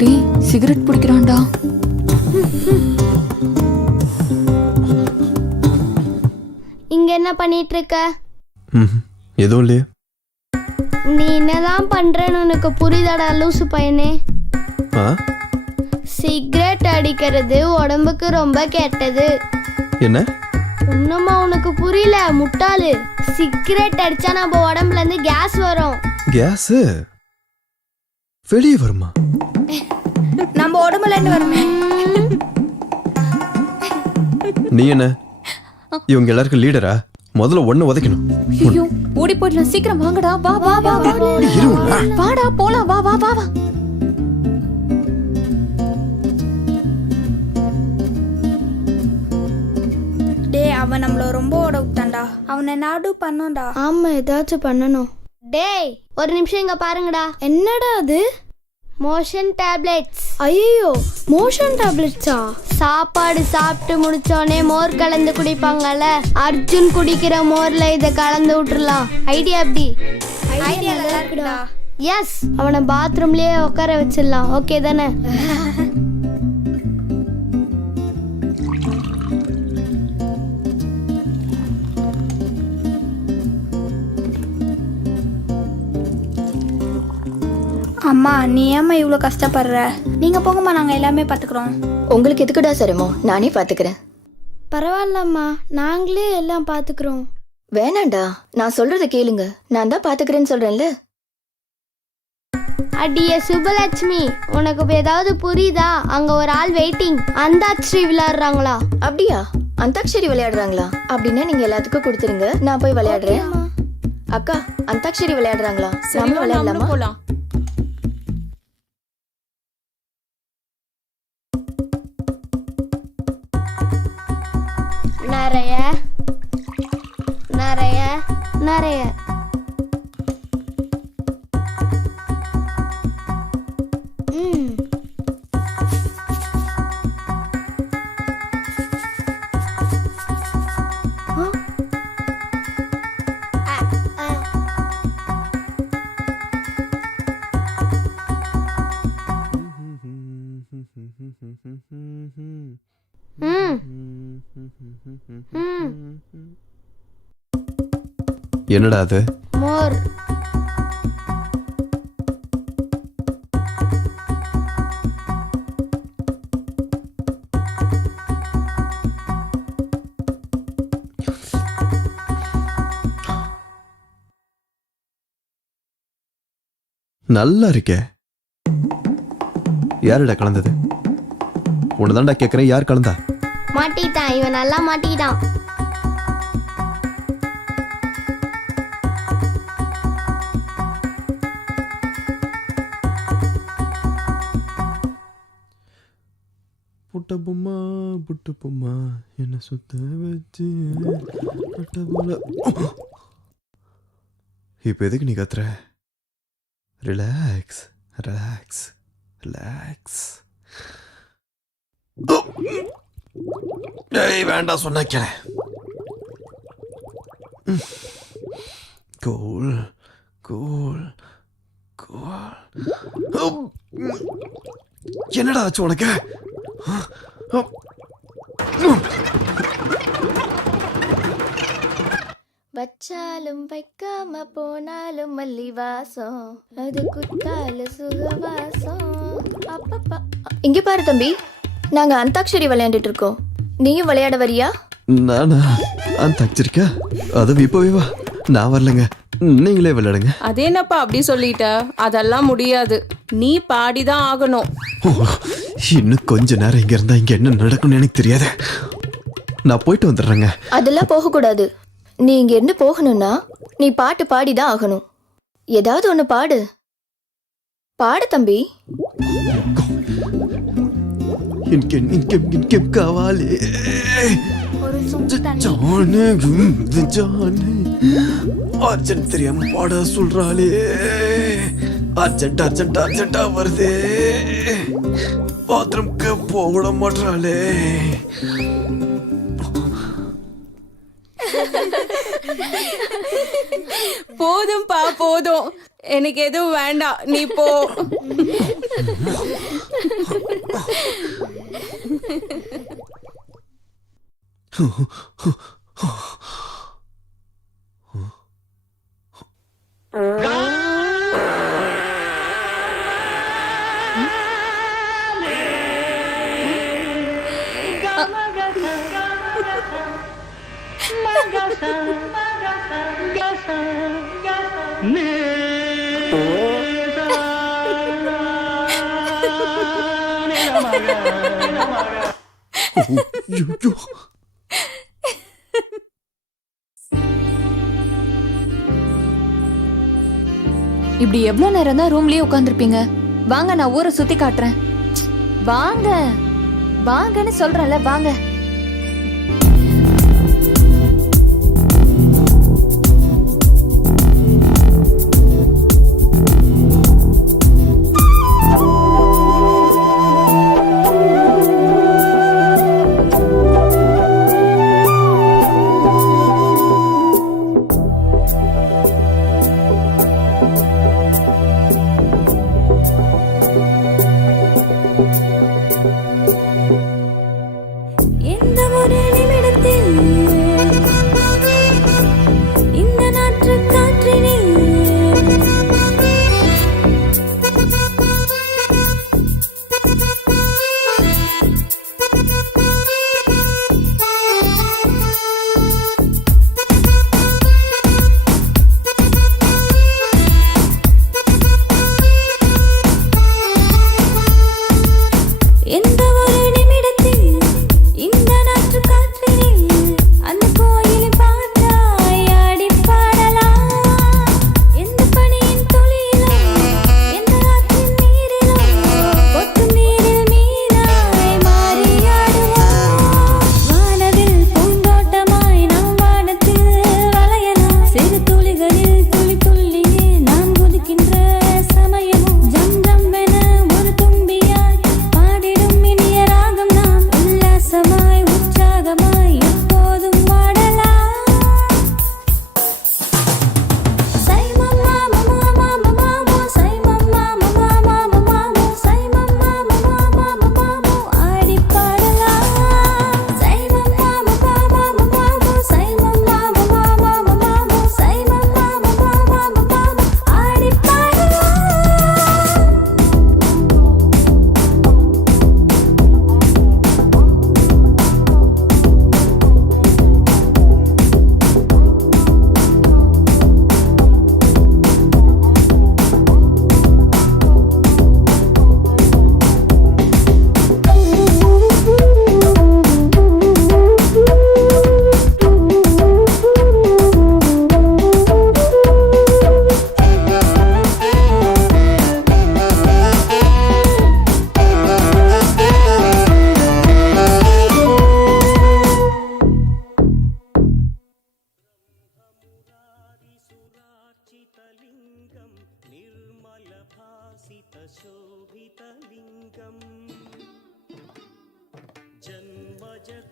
டேய், சிகரெட் பிடிக்கிறான்டா. இங்க என்ன பண்ணிட்டு இருக்க? எதுவும் இல்லையே. நீ என்னதான் பண்றேன்னு உனக்கு புரியுதாடா லூசு பையனே? சிகரெட் அடிக்கிறது உடம்புக்கு ரொம்ப கெட்டது. என்ன? இன்னுமா உனக்கு புரியல முட்டாளு? சிகரெட் அடிச்சா நம்ம உடம்புல இருந்து கேஸ் வரும். கேஸ் வெளியே வருமா? நம்ம உடம்புல இருந்து வருமே. நீ என்ன இவங்க எல்லாருக்கும் லீடரா? முதல்ல ஒண்ணு உதைக்கணும். ஐயோ, ஓடி போயிடலாம். சீக்கிரம் வாங்கடா. வா வா வா வா. வாடா போலாம். வா வா வா வா. டேய், அவன் நம்மள ரொம்ப ஓட விட்டான்டா. அவனை நாடு பண்ணோம்டா. ஆமா, ஏதாச்சும் பண்ணணும். டேய், ஒரு நிமிஷம் இங்க பாருங்கடா. என்னடா அது? Motion tablets. ஐயோ, மோஷன் டேப்லெட்ஸா? சாப்பாடு சாப்பிட்டு முடிச்சோடனே மோர் கலந்து குடிப்பாங்கல்ல, அர்ஜுன் குடிக்கிற மோர்ல இதை கலந்து விட்டுறலாம். ஐடியா எப்படி? ஐடியா நல்லா இருக்குடா. எஸ், அவனை பாத்ரூம்லயே உட்கார வச்சிடலாம். ஓகே தானே? அம்மா, நீ ஏம்மா இவ்வளோ கஷ்டப்படுற? நீங்கள் போங்கம்மா, நாங்கள் எல்லாமே பார்த்துக்குறோம். உங்களுக்கு எதுக்குடா சிரமம்? நானே பாத்துக்கிறேன். பரவாயில்லம்மா, நாங்களே எல்லாம் பார்த்துக்கிறோம். வேணாண்டா, நான் சொல்றத கேளுங்க. நான் தான் பாத்துக்கிறேன்னு சொல்றேன்ல. அடிய சுபலட்சுமி, உனக்கு ஏதாவது புரியுதா? அங்க ஒரு ஆள் வெயிட்டிங். அந்தாட்சி விளையாடுறாங்களா? அப்படியா? அந்தாக்ஷரி விளையாடுறாங்களா? அப்படின்னா நீங்க எல்லாத்துக்கும் கொடுத்துருங்க, நான் போய் விளையாடுறேன். அக்கா, அந்தாக்ஷரி விளையாடுறாங்களா? நாமளும் விளையாடலாமா? போலாம். நிறைய நிறைய நிறைய என்னடா அது? மோர். நல்லா இருக்கே. யாருடா கலந்தது? உன்னதான்டா கேக்குறேன், யார் கலந்தா? மாட்டிட்டான் இவன், நல்லா மாட்டிட்டான். புட்ட பொம்மா புட்டு பொம்மா என்ன சுத்த வச்சு கட்ட போல. இப்ப எதுக்கு நீ கத்துற? Relax relax relax. வேண்டாம் சொன்னா கேள. Cool cool cool. என்னடா ஆச்சு உனக்கு? வச்சாலும் வைக்காம போனாலும் மல்லி வாசம், அது குற்றால சுகவாசம். அப்பப்பா. இங்க பாரு தம்பி, நாங்க அந்தாக்ஷரி விளையாண்டுட்டு இருக்கோம். நீயும் விளையாட வரியா? நானா? அந்தாக்ஷரிக்கா? அது இப்பவே வா. நான் வரலங்க, நீங்களே விளையாடுங்க. அது என்னப்பா அப்படி சொல்லிட்ட? அதெல்லாம் முடியாது, நீ பாடிதான் ஆகணும். இன்னும் கொஞ்ச நேரம் இங்க இருந்தா இங்க என்ன நடக்கும்னு எனக்கு தெரியாது. நான் போயிட்டு வந்துடுறேங்க. அதெல்லாம் போக கூடாது. நீ இங்க இருந்து போகணும்னா நீ பாட்டு பாடிதான் ஆகணும். ஏதாவது ஒண்ணு பாடு. பாடு தம்பி. காவாலே அர்ஜென்ட் தெரியாம பாட சொல்றாளே. அர்ஜென்ட் அர்ஜென்ட் அர்ஜென்டா வருதே. பாத்ரூம்க்கு போக விட மாட்டாளே. போதும்பா போதும், எனக்கு எதுவும் வேண்டாம், நீ போ. இப்படி எவ்வளவு நேரம் தான் ரூம்லயே உட்காந்துருப்பீங்க? வாங்க, நான் ஊரை சுத்தி காட்டுறேன். வாங்க வாங்கன்னு சொல்றேன்ல, வாங்க.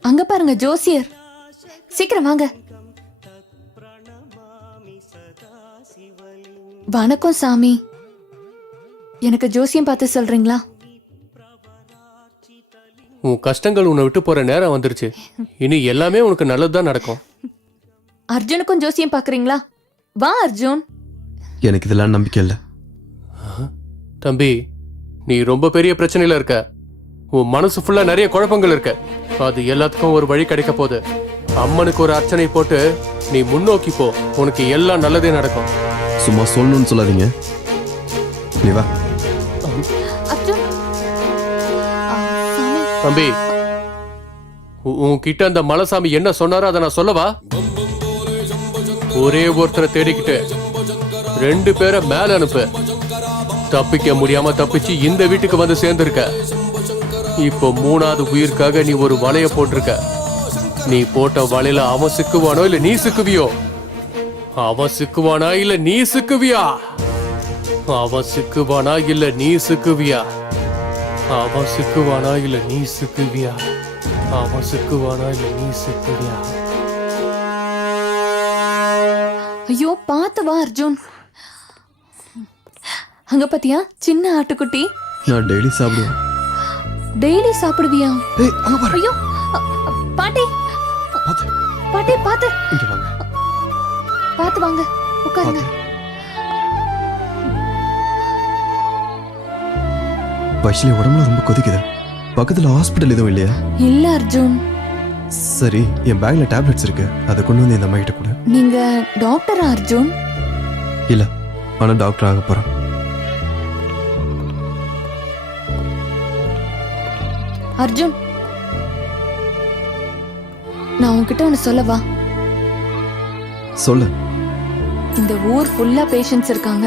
அங்க பாருங்க ஜோசியர், சீக்கிரம் வாங்க. வணக்கம் சாமி, எனக்கு ஜோசியம் பார்த்து சொல்றீங்களா? உன் கஷ்டங்கள் உன்னை விட்டு போற நேரம் வந்துருச்சு. இனி எல்லாமே உனக்கு நல்லதுதான் நடக்கும். அர்ஜுனுக்கும் ஜோசியம் பாக்குறீங்களா? வா அர்ஜுன். எனக்கு இதெல்லாம் நம்பிக்கை இல்லை. தம்பி, நீ ரொம்ப பெரிய பிரச்சனையில இருக்க. உன் மனசு ஃபுல்லா நிறைய குழப்பங்கள் இருக்க. அது எல்லாத்துக்கும் ஒரு வழி கிடைக்க போகுது. அம்மனுக்கு ஒரு அர்ச்சனை போட்டு நீ முன்னோக்கி போ. உனக்கு எல்லாம் நல்லதே நடக்கும். சும்மா சொல்லணும்னு சொல்லாதீங்க. நீ வா. அர்ஜுன். சாமி. தம்பி, உன்கிட்ட அந்த மலைசாமி என்ன சொன்னாரோ அதை நான் சொல்லவா? ஒரே ஒருத்தரை தேடிக்கிட்டு 2 பேரை மேல அனுப்பு. தப்பிக்க முடியாம தப்பிச்சு இந்த வீட்டுக்கு வந்து சேர்ந்திருக்க. இப்போ 3வது உயிருக்காக நீ ஒரு வலைய போட்டிருக்க. நீ போட்ட வலையில அவன் சிக்குவானோ இல்ல நீ சிக்குவியோ? அவன் சிக்குவானா இல்ல நீ சிக்குவியா? அவன் சிக்குவானா இல்ல நீ சிக்குவியா? அவன் சிக்குவானா இல்ல நீ சிக்குவியா? அவன் சிக்குவானா இல்ல நீ சிக்குவியா? ஐயோ, பார்த்து வா அர்ஜுன். அங்க பாத்தியா சின்ன ஆட்டுக்குட்டி? நான் டெய்லி சாப்பிடுவேன். டெய்லி சாப்பிடுவியா? ஐயோ பாட்டி, பாட்டி பாத்து பாத்து வாங்க, உட்காருங்க. வைஷ்லி உடம்புல ரொம்ப கொதிக்குது. பக்கத்துல ஹாஸ்பிட்டல் எதுவும் இல்லையா? இல்ல அர்ஜுன். சரி, என் பேக்ல டேப்லெட்ஸ் இருக்கு, அதை கொண்டு வந்து இந்த அம்மா கிட்ட கொடு. நீங்க டாக்டரா அர்ஜுன்? இல்ல, ஆனா டாக்டர் ஆக போறேன். அர்ஜுன், நான் உன்கிட்ட ஒன்னு சொல்லவா? சொல்லு. இந்த ஊர் ஃபுல்லா பேஷண்ட்ஸ் இருக்காங்க.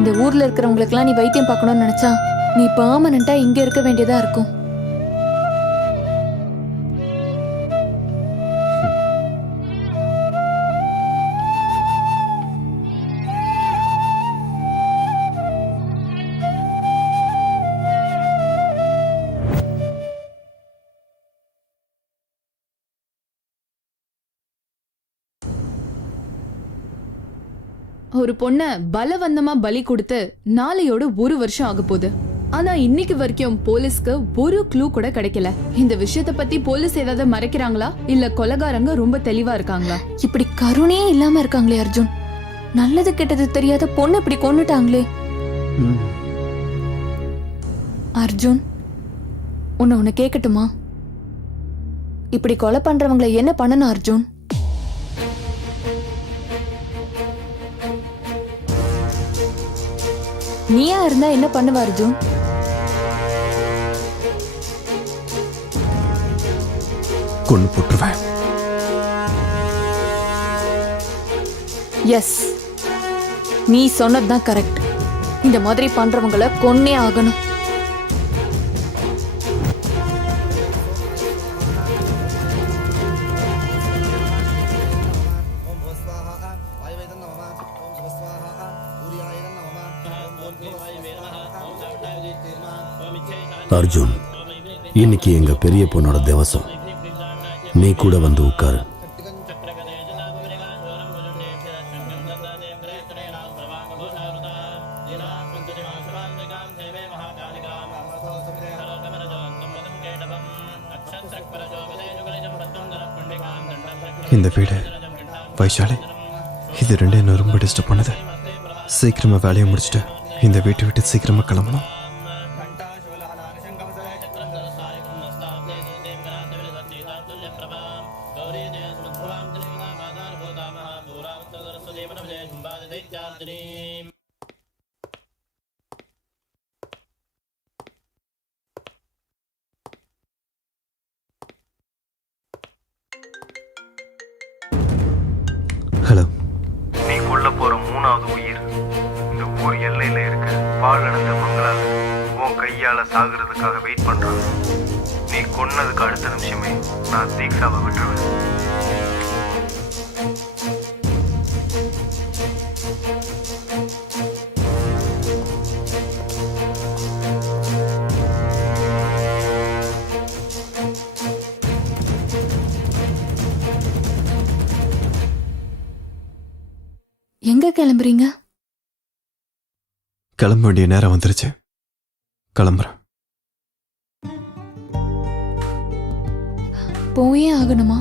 இந்த ஊர்ல இருக்கிறவங்களுக்குலாம் நீ வைத்தியம் பார்க்கணும்னு நினைச்சா நீ பெர்மனண்டா இங்க இருக்க வேண்டியதா இருக்கும். ஒரு பொண்ண பலவந்தமா பலி கொடுத்து நாளையோட 1 வருஷம் ஆக போகுது. ஆனா இன்னைக்கு வரைக்கும் போலீஸ்க்கு ஒரு க்ளூ கூட கிடைக்கல. இந்த விஷயத்த பத்தி போலீஸ் ஏதாவது மறைக்கிறாங்களா இல்ல கொலைகாரங்க ரொம்ப தெளிவா இருக்காங்களா? இப்படி கருணையே இல்லாம இருக்காங்களே அர்ஜுன். நல்லது கெட்டது தெரியாத பொண்ணு இப்படி கொன்னுட்டாங்களே. அர்ஜுன், உன்னை கேட்கட்டுமா? இப்படி கொலை பண்றவங்களை என்ன பண்ணணும் அர்ஜுன்? நீயா இருந்தா என்ன பண்ணுவ அர்ஜுன்? கொன்னு போட்டுருவேன். எஸ், நீ சொன்னதுதான் கரெக்ட். இந்த மாதிரி பண்றவங்களை கொன்னே ஆகணும். அர்ஜுன், இன்னைக்கு எங்க பெரிய பொண்ணோட திவசம். நீ கூட வந்து உட்காரு. இந்த வீடு, வைஷாலி, இது 2 என்ன ரொம்ப டிஸ்டர்ப் பண்ணுது. சீக்கிரமா வேலையை முடிச்சுட்டு இந்த வீட்டை விட்டு சீக்கிரமா கிளம்பணும். ஹலோ. நீ கொல்ல போற 3வது உயிர் இந்த ஊர் எல்லையில இருக்க பால் அடைஞ்ச மங்களால உன் கையால சாகுறதுக்காக வெயிட் பண்றான். நீ கொன்னதுக்கு அடுத்த நிமிஷமே நான் தீக்ஷாவை விட்டுருவேன். எங்க கிளம்புறீங்க? கிளம்ப வேண்டிய நேரம் வந்துருச்சு. கிளம்புறேன். போயே ஆகணுமா?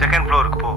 செகண்ட் ஃப்ளோருக்கு போ.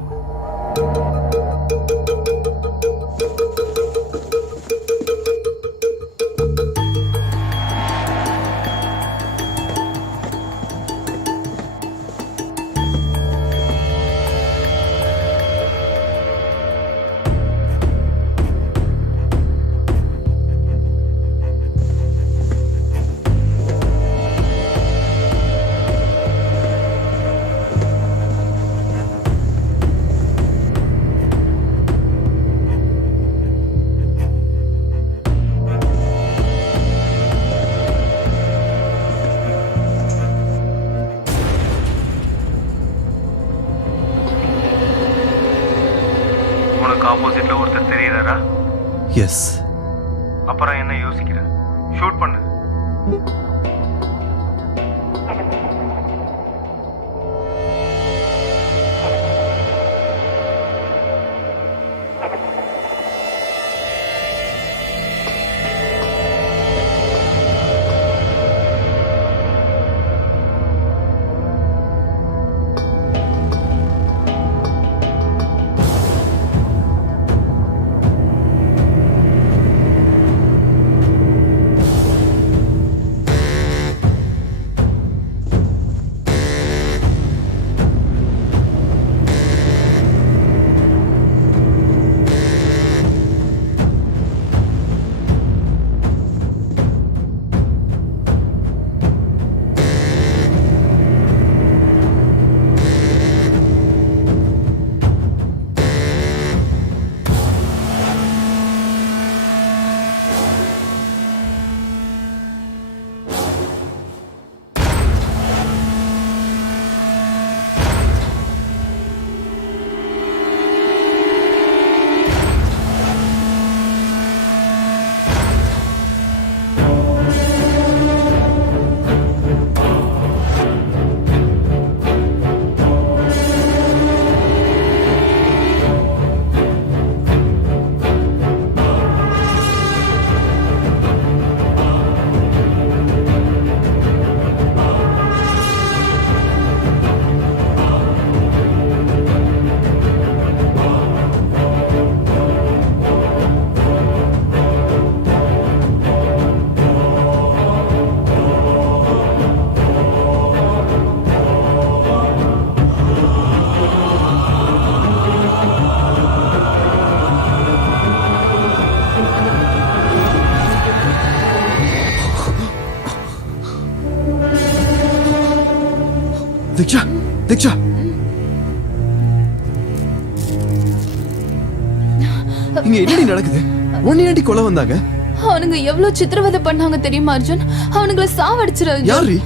உனக்கு ஆப்போசிட்ல ஒருத்தர் தெரியறாரா? எஸ். அப்புறம் என்ன யோசிக்கிற? ஷூட் பண்ணு. தீக்ஷா தீக்ஷா இங்க என்னடி நடக்குது? உன்னை கொலை வந்தாங்க? அவனுங்க எவ்வளவு சித்திரவதை பண்ணாங்க தெரியுமா அர்ஜுன்? அவனுங்களை சாவடிச்சிரு. யாரு?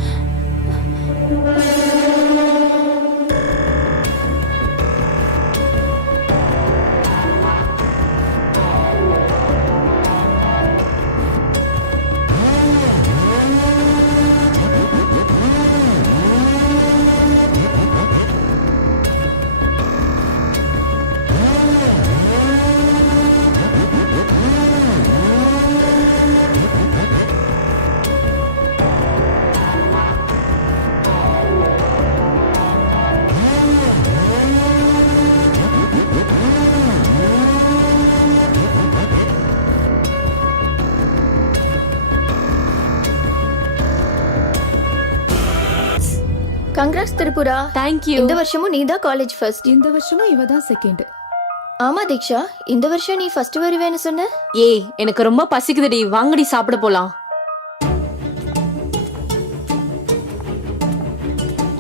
கங்க்ராட்ஸ் திரிபுரா. தேங்க்யூ. இந்த வருஷமும் நீ தான் காலேஜ் ஃபர்ஸ்ட். இந்த வருஷமும் இவ தான் செகண்ட். ஆமா தீக்ஷா, இந்த வருஷம் நீ ஃபர்ஸ்ட் வருவேன்னு சொன்ன. ஏய் எனக்கு ரொம்ப பசிக்குதுடி, வாங்கடி சாப்பிட போலாம்.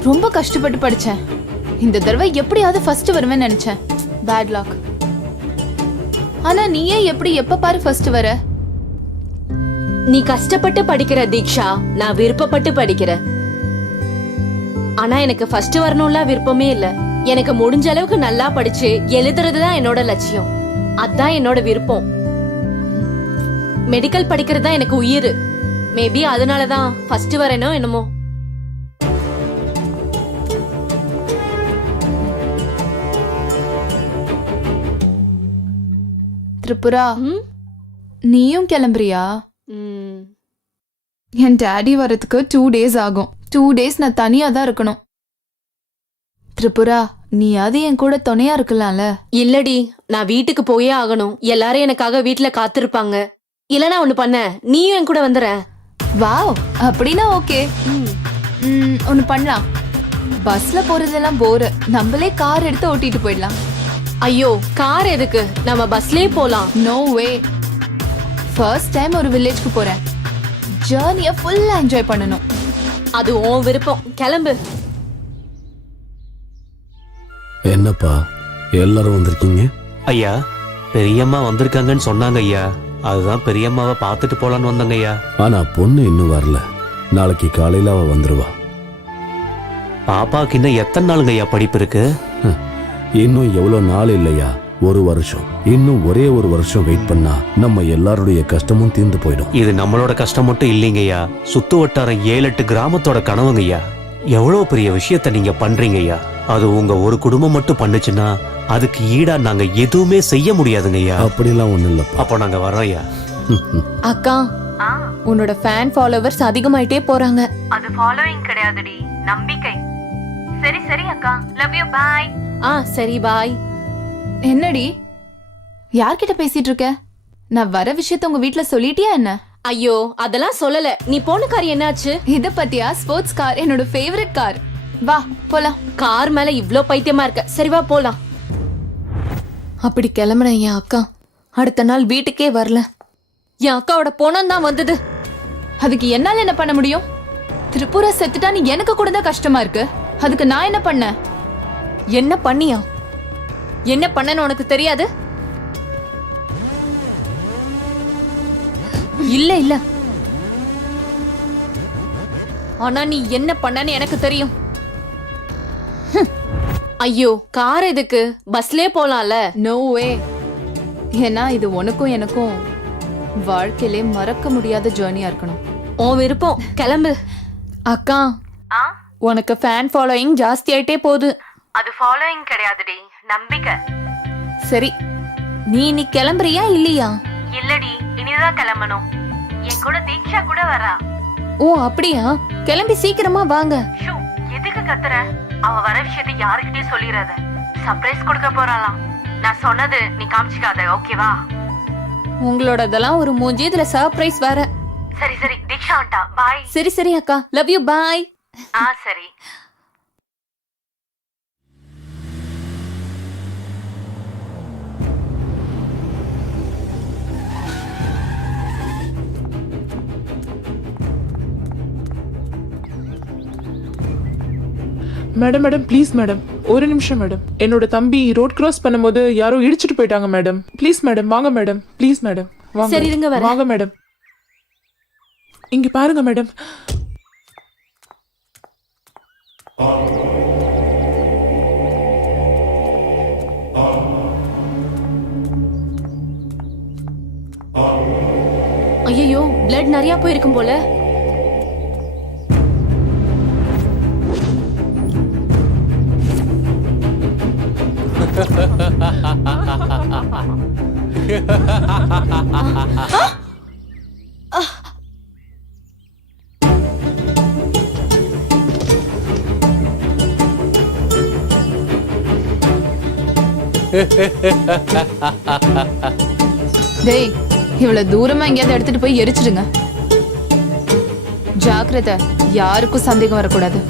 ரொம்ப கஷ்டப்பட்டு படிச்சேன். இந்த தடவை எப்படியாவது ஃபர்ஸ்ட் வருவேன்னு நினைச்சேன். Bad luck. ஆனா நீயே எப்படி எப்ப பாரு ஃபர்ஸ்ட் வர? நீ கஷ்டப்பட்டு படிக்கிற தீக்ஷா, நான் விருப்பப்பட்டு படிக்கிறேன். ஆனா எனக்கு ஃபர்ஸ்ட் வரணும்ல விருப்பமே இல்ல. எனக்கு முடிஞ்ச அளவுக்கு நல்லா படிச்சு எழுதுறதுதான் என்னோட லட்சியம். அதான் என்னோட விருப்பம். மெடிக்கல் படிக்கிறது தான் எனக்கு உயிர். மேபி அதனாலதான் ஃபர்ஸ்ட் வரேனோ என்னமோ. திரிபுரா, நீயும் கிளம்புறியா? என் டாடி வரதுக்கு 2 days ஆகும். 2 days நான் தனியா தான் இருக்கணும். திரிபுரா, நீயாவது என் கூட துணையா இருக்கலாம்ல? இல்லடி, நான் வீட்டுக்கு போயே ஆகணும். எல்லாரும் எனக்காக வீட்டுல காத்திருப்பாங்க. இல்லனா ஒண்ணு பண்ண, நீயும் என் கூட வந்துற. வாவ், அப்படின்னா ஓகே. ஒன்னு பண்ணலாம். பஸ்ல போறதெல்லாம் போர். நம்மளே கார் எடுத்து ஓட்டிட்டு போயிடலாம். ஐயோ, கார் எதுக்கு? நம்ம பஸ்லயே போலாம். நோ வே. ஃபர்ஸ்ட் டைம் ஒரு வில்லேஜ்க்கு போறேன். ஜர்னியை ஃபுல்லா என்ஜாய் பண்ணணும். அது உன் விருப்பம். கிளம்பு. என்னப்பா எல்லாரும் வந்திருக்கீங்க? ஐயா, பெரியம்மா வந்திருக்காங்கன்னு சொன்னாங்க ஐயா. அதுதான் பெரியம்மாவை பார்த்துட்டு போலான்னு வந்தாங்க ஐயா. ஆனா பொண்ணு இன்னும் வரல. நாளைக்கு காலையில அவ வந்துருவா. பாப்பாக்கு இன்னும் எத்தனை நாளுங்க ஐயா படிப்பு இருக்கு? இன்னும் எவ்வளவு நாள் இல்லையா? 1 வருஷம். இன்னும் ஒரே 1 வருஷம் வெயிட் பண்ணா நம்ம எல்லாருடைய கஷ்டமும் தீர்ந்து போயிடும். இது நம்மளோட கஷ்டம் மட்டும் இல்லைங்க ஐயா. சுத்து வட்டாரம் 7-8 கிராமத்தோட கனவுங்க ஐயா. எவ்வளவு பெரிய விஷயத்த நீங்க பண்றீங்க ஐயா. அது உங்க ஒரு குடும்பம் மட்டும் பண்ணுச்சுன்னா அதுக்கு ஈடா நாங்க எதுவுமே செய்ய முடியாதுங்க ஐயா. அப்படிலாம் ஒண்ணு இல்லப்பா. அப்போ நாங்க வரோம் ஐயா. அக்கா, உன்னோட ஃபேன் ஃபாலோவர்ஸ் அதிகமாயிட்டே போறாங்க. அது ஃபாலோயிங் கிடையாதுடி, நம்பிக்கை. சரி சரி அக்கா, லவ் யூ, பை. சரி பாய். என்னடி, யார்கிட்ட பேசிட்டு இருக்க? நான் வர விஷயத்த உங்க வீட்ல சொல்லிட்டியா என்ன? ஐயோ, அதெல்லாம் சொல்லல. நீ போன கார் என்னாச்சு? இத பத்தியா? ஸ்போர்ட்ஸ் கார், என்னோட ஃபேவரட் கார். வா போலாம். கார் மேல இவ்ளோ பைத்தியமா இருக்க. சரி வா போலாம். அப்படி கிளம்புன என் அக்கா அடுத்த நாள் வீட்டுக்கே வரல. என் அக்காவோட போனம் தான் வந்தது. அதுக்கு என்னால என்ன பண்ண முடியும்? திரிபுரா செத்துட்டான்னு எனக்கு கூட தான் கஷ்டமா இருக்கு. அதுக்கு நான் என்ன பண்ண? என்ன பண்ணியா? என்ன பண்ணன்னு உனக்கு தெரியாது? இல்ல இல்ல, ஆனா நீ என்ன பண்ணன்னு எனக்கு தெரியும். ஐயோ, கார் எதுக்கு? பஸ்லயே போலாம்ல. No way. ஏன்னா இது உனக்கும் எனக்கும் வாழ்க்கையிலே மறக்க முடியாத ஜர்னியா இருக்கணும். உன் விருப்பம். கிளம்பு. அக்கா, உனக்கு ஃபேன் ஃபாலோயிங் ஜாஸ்தி ஆயிட்டே போகுது. அது ஃபாலோயிங் கிடையாதுடி, நம்பிக்கை. சரி, நீ கிளம்புறியா இல்லையா? இல்லடி, இனிதான் கிளம்பணும். என் கூட தீக்ஷா கூட வரா. ஓ அப்படியா? கிளம்பி சீக்கிரமா வாங்க. ஷூ, எதுக்கு கத்துற? அவ வர விஷயத்தை யாருக்கிட்டயும் சொல்லிடாத. சர்ப்ரைஸ் கொடுக்க போறாளாம். நான் சொன்னது நீ காமிச்சிக்காத, ஓகேவா? உங்களோட இதெல்லாம் ஒரு மூஞ்சி, இதுல சர்ப்ரைஸ் வேற. சரி சரி, தீக்ஷா வந்துட்டா, பாய். சரி சரி அக்கா, லவ் யூ, பாய். சரி. மேடம் மேடம் ப்ளீஸ் மேடம், ஒரு நிமிஷம் மேடம். என்னோட தம்பி ரோட் கிராஸ் பண்ணும்போது யாரோ இடிச்சிட்டு போயிட்டாங்க மேடம். ப்ளீஸ் மேடம், வாங்க மேடம், ப்ளீஸ் மேடம், வாங்க. சரி, இருங்க வரேன். வாங்க மேடம். இங்க பாருங்க மேடம். ஐயோ, பிளட் நிறைய போயிருக்கும் போல. டேய், இவ்வளவு தூரமா எங்கேயாவது எடுத்துட்டு போய் எரிச்சிடுங்க. ஜாக்கிரதை, யாருக்கும் சந்தேகம் வரக்கூடாது.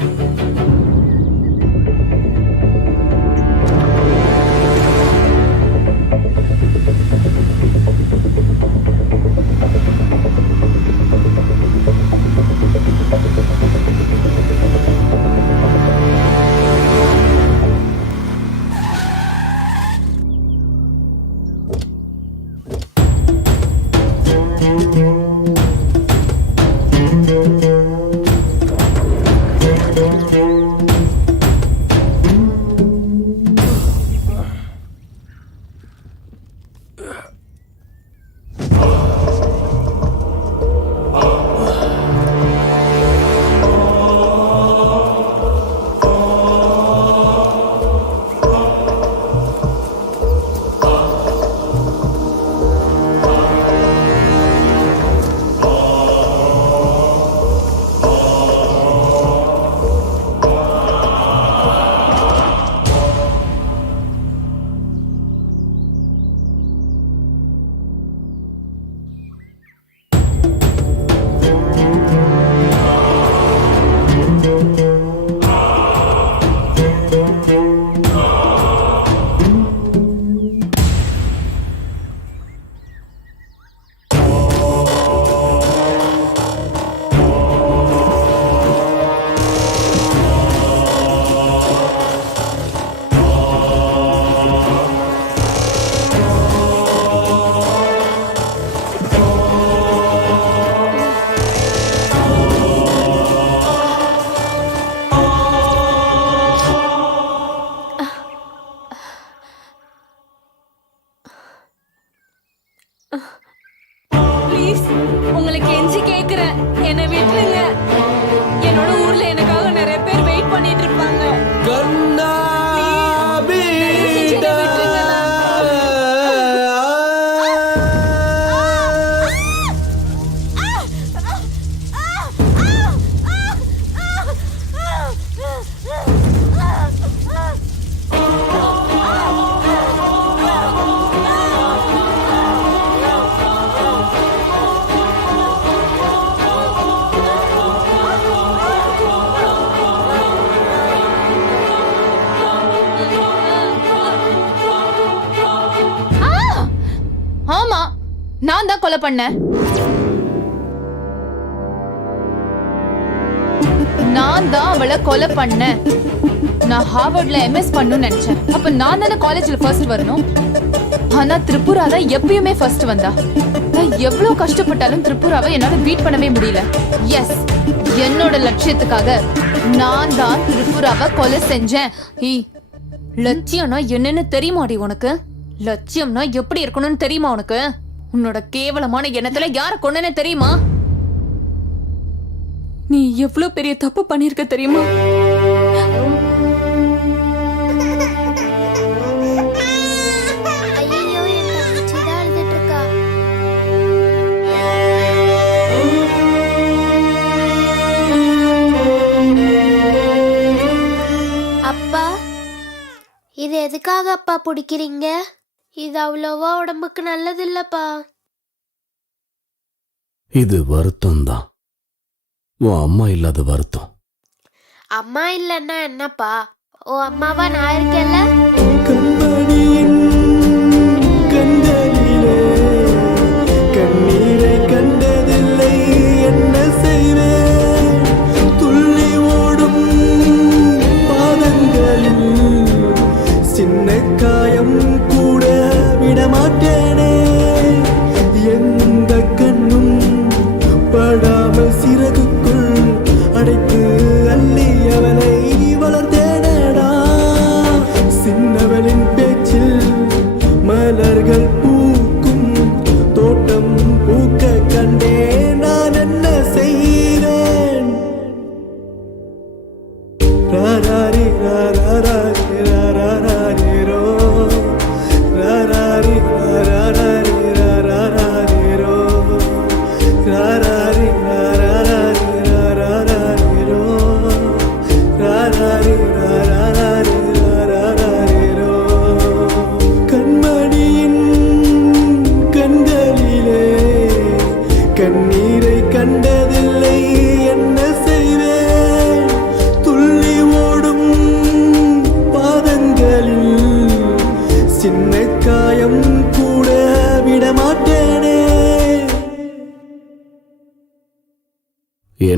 ப்ளீஸ், உங்களுக்கு எஞ்சி கேக்குறேன், என்னை விட்டுருங்க. என்னோட ஊர்ல எனக்காக நிறைய பேர் வெயிட் பண்ணிட்டு இருப்பாங்க. தயவு செஞ்சு என்னை விட்டுருங்க. ஆமா, நான் தான் கொலை பண்ணேன். நான் தான் அவளை கொலை பண்ணேன். நான் ஹார்வர்ட்ல எம்எஸ் பண்ணணும்னு நினைச்சேன். அப்ப நான் தானே காலேஜ்ல ஃபர்ஸ்ட் வரணும். ஆனா திரிபுரா தான் எப்பயுமே ஃபர்ஸ்ட் வந்தா. நான் எவ்வளவு கஷ்டப்பட்டாலும் திரிபுராவை என்னால பீட் பண்ணவே முடியல. எஸ், என்னோட லட்சியத்துக்காக நான் தான் திரிபுராவை கொலை செஞ்சேன். லட்சியம்னா என்னன்னு தெரியுமாடி உனக்கு? லட்சியம்னா எப்படி இருக்கணும்னு தெரியுமா உனக்கு? உன்னோட கேவலமான எண்ணத்துல யார கொன்னேன்னு தெரியுமா? நீ எவ்வளவு பெரிய தப்பு பண்ணிருக்க தெரியுமா? ஐயோ, என் தங்கச்சி தான் அழுதுட்டு இருக்கா. அப்பா, இது எதுக்காக அப்பா பிடிக்கிறீங்க? இது அவ்வளோவா உடம்புக்கு நல்லது இல்லப்பா. இது வருத்தம் தான், உன் அம்மா இல்லாத வருத்தம். அம்மா இல்லைன்னா என்னப்பா? ஓ அம்மாவா நான் இருக்கேன்ல. கண்மணியின் கண்களிலே கண்ணீரை கண்டதில்லை, என்ன செய்வேன்? துள்ளி ஓடும் பாதை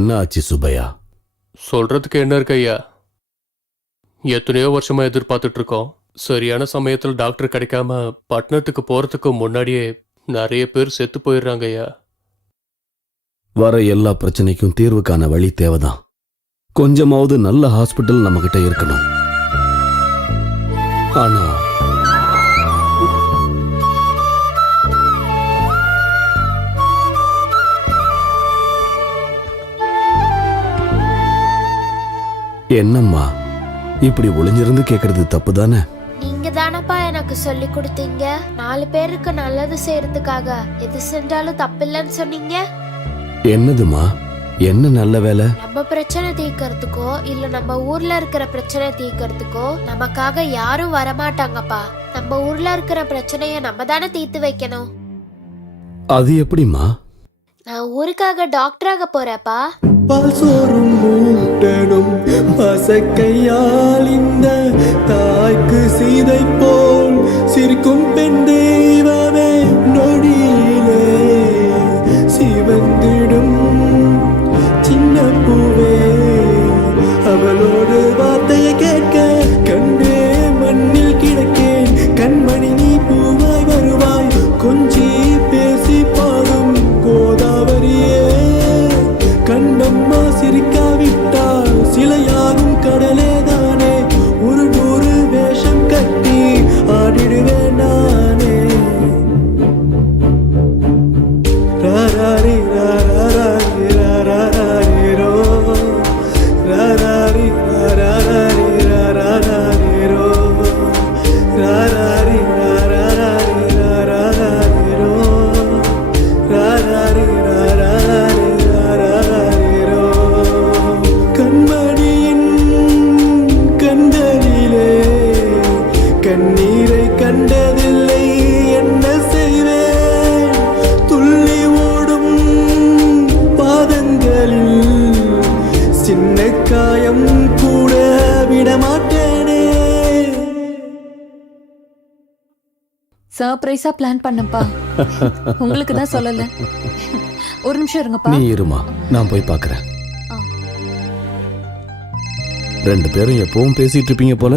என்ன ஆச்சு சுப்பையா? சொல்றதுக்கு என்ன இருக்கு ஐயா? எத்தனையோ வருஷமா எதிர்பார்த்துட்டு இருக்கோம். சரியான சமயத்தில் டாக்டர் கிடைக்காம பட்டணத்துக்கு போறதுக்கு முன்னாடியே நிறைய பேர் செத்து போயிடுறாங்க ஐயா. வர எல்லா பிரச்சனைக்கும் தீர்வு காண வழி தேவைதான். கொஞ்சமாவது நல்ல ஹாஸ்பிட்டல் நம்ம கிட்ட இருக்கணும். ஆனா என்னம்மா இப்படி ஒளிஞ்சிருந்து கேக்குறது தப்பு தானே? நீங்க தானப்பா எனக்கு சொல்லி கொடுத்தீங்க 4 பேருக்கு நல்லது செய்யறதுக்காக எது செஞ்சாலும் தப்பில்லைன்னு சொன்னீங்க. என்னதுமா? என்ன நல்ல வேலை? நம்ம பிரச்சனை தீர்க்கறதுக்கோ இல்ல நம்ம ஊர்ல இருக்கிற பிரச்சனை தீர்க்கறதுக்கோ நமக்காக யாரும் வரமாட்டாங்கப்பா. நம்ம ஊர்ல இருக்கிற பிரச்சனைய நம்ம தானே தீர்த்து வைக்கணும். அது எப்படிமா? நான் ஊருக்காக டாக்டராக போறேப்பா. பால் சோறும் மூட்டனும் பசக்கையால் இந்த தாய்க்கு சீதை போல் சிரிக்கும் பெண் தெய்வமே நொடியிலே சிவந்திடும் சின்ன பூவே அவளோடு வார்த்தையை கேட்க கண்டே மண்ணில் கிடக்கேன். கண்மணி நீ பூவாய் வருவாய் கொஞ்சி பேசி பாடும் கோதாவரியே. கண்ணம்மா சிரிக்காவிட்டால் சிலையாகும் கடலே தானே. ஒரு 100 வேஷம் கட்டி ஆடிடுவேன் நானே. ராராரி ராராரி ராராரி ரோ ராராரி ராராரி ராராரி ரோ ராராரி ராராரி ராராரி ரோ ராராரி ராராரி ராராரி ரோ. கண்மணியின் கண்களிலே கண்ணீரை கண்டதில்லை என்ன செய்வேன். துள்ளி ஓடும் பாதங்களில் சின்ன காயம் கூட விடமாட்டேனே. சர்ப்ரைஸா பிளான் பண்ணப்பா. உங்களுக்கு தான் சொல்லல. ஒரு நிமிஷம் இருங்கப்பா. நீ இருமா, நான் போய் பார்க்கறேன். 2 பேரும் எப்பவும் பேசிட்டு இருப்பீங்க போல.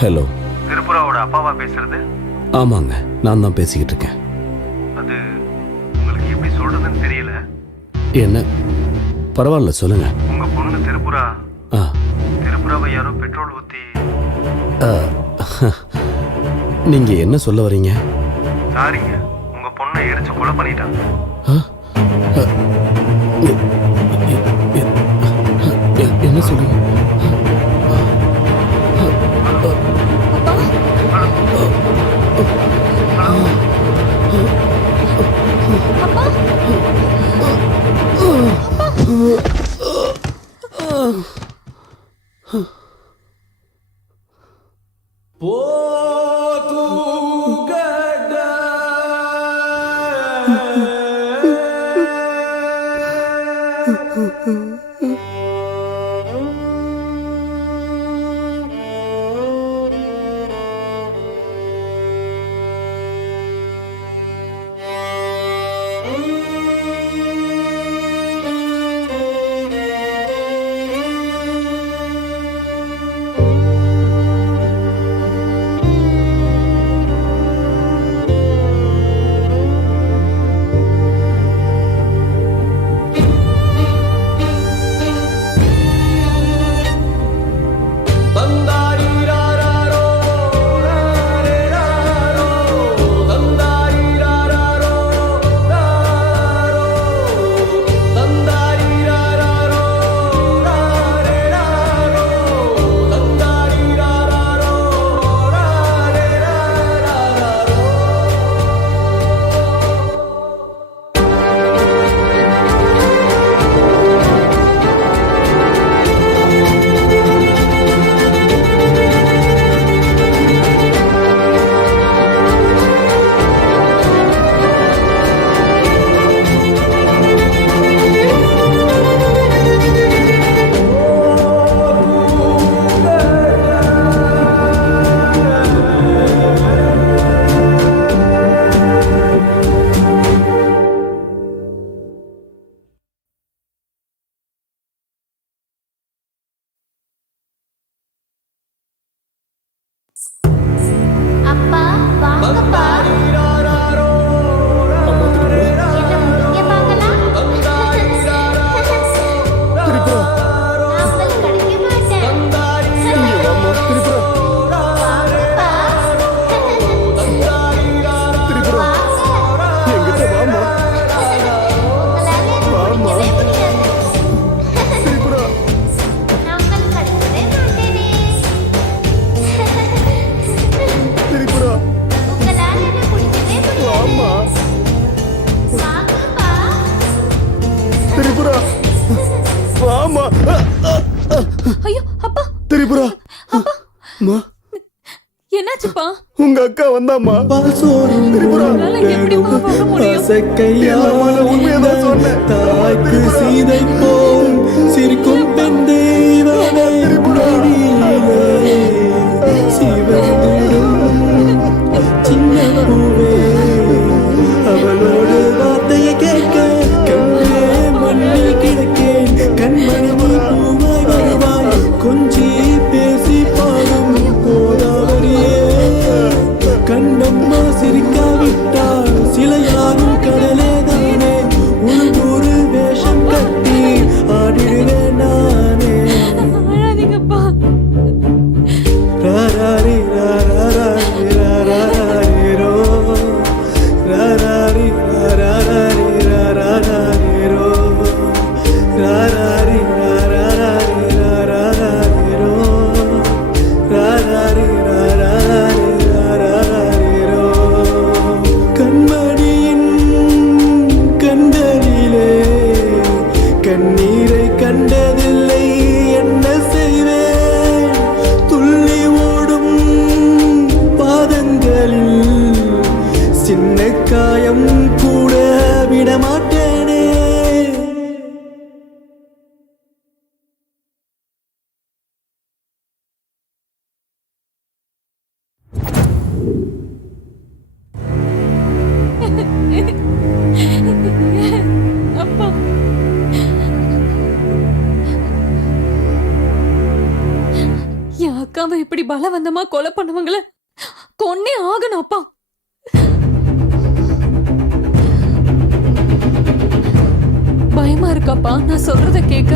ஹலோ. திருப்புராவோட அப்பாவா பேசுறது? ஆமாங்க, நான் தான் பேசிக்கிட்டு இருக்கேன். அது உங்களுக்கு எப்படி சொல்றதுன்னு தெரியல. என்ன? பரவாயில்ல சொல்லுங்க. உங்க பொண்ணு திருப்புரா ஆ, திருப்புராவை யாரோ பெட்ரோல் ஊத்தி. நீங்க என்ன சொல்ல வரீங்க? சாரிங்க, உங்க பொண்ணை எரிச்சு கொலை பண்ணிட்டாங்க. என்ன சொல்லுங்க? திரிபுரா அம்மா, என்னாச்சுப்பா? உங்க அக்கா வந்தாம்மா. உங்களால எப்படிப்பா வர முடியும்? உண்மையதான் சொன்னேன். தாய்க்கு சீதை போல் சிரிக்கும் பெண் தெய்வமே நொடியிலே சிவந்திடும் சின்ன பூவே அவளோடு வார்த்தையை கேட்க கண்ணே மண்ணில் கிடக்கேன் கண்மணி நீ பூவாய் வருவாய் கொஞ்சி பேசி பாடும் கோதாவரியே கண்ணம்மா சிரிக்காவிட்டால் சிலையாரும் கடலே தானே ஒரு வேஷம் கட்டி ஆடிடுவேன் நானே அழாதீங்கப்பா. ராராரி ராராரி ராராரி ரோ ராராரி ராராரி ராராரி ரோ ராராரி ராராரி ராராரி ரோ ராராரி ராராரி ராராரி ரோ கண்மணியின் கண்டலிலே கண்ணீரை கண்டதில்லை என்ன செய்வேன் துள்ளி ஓடும் பாதங்களில் சின்ன காயம் கூட விடமாட்டேனே அப்பா, என் அக்காவை இப்படி பலவந்தமா கொலை பண்ணவங்கள கொன்னே ஆகணும் அப்பா. பயமா இருக்காப்பா நான் சொல்றத கேட்க.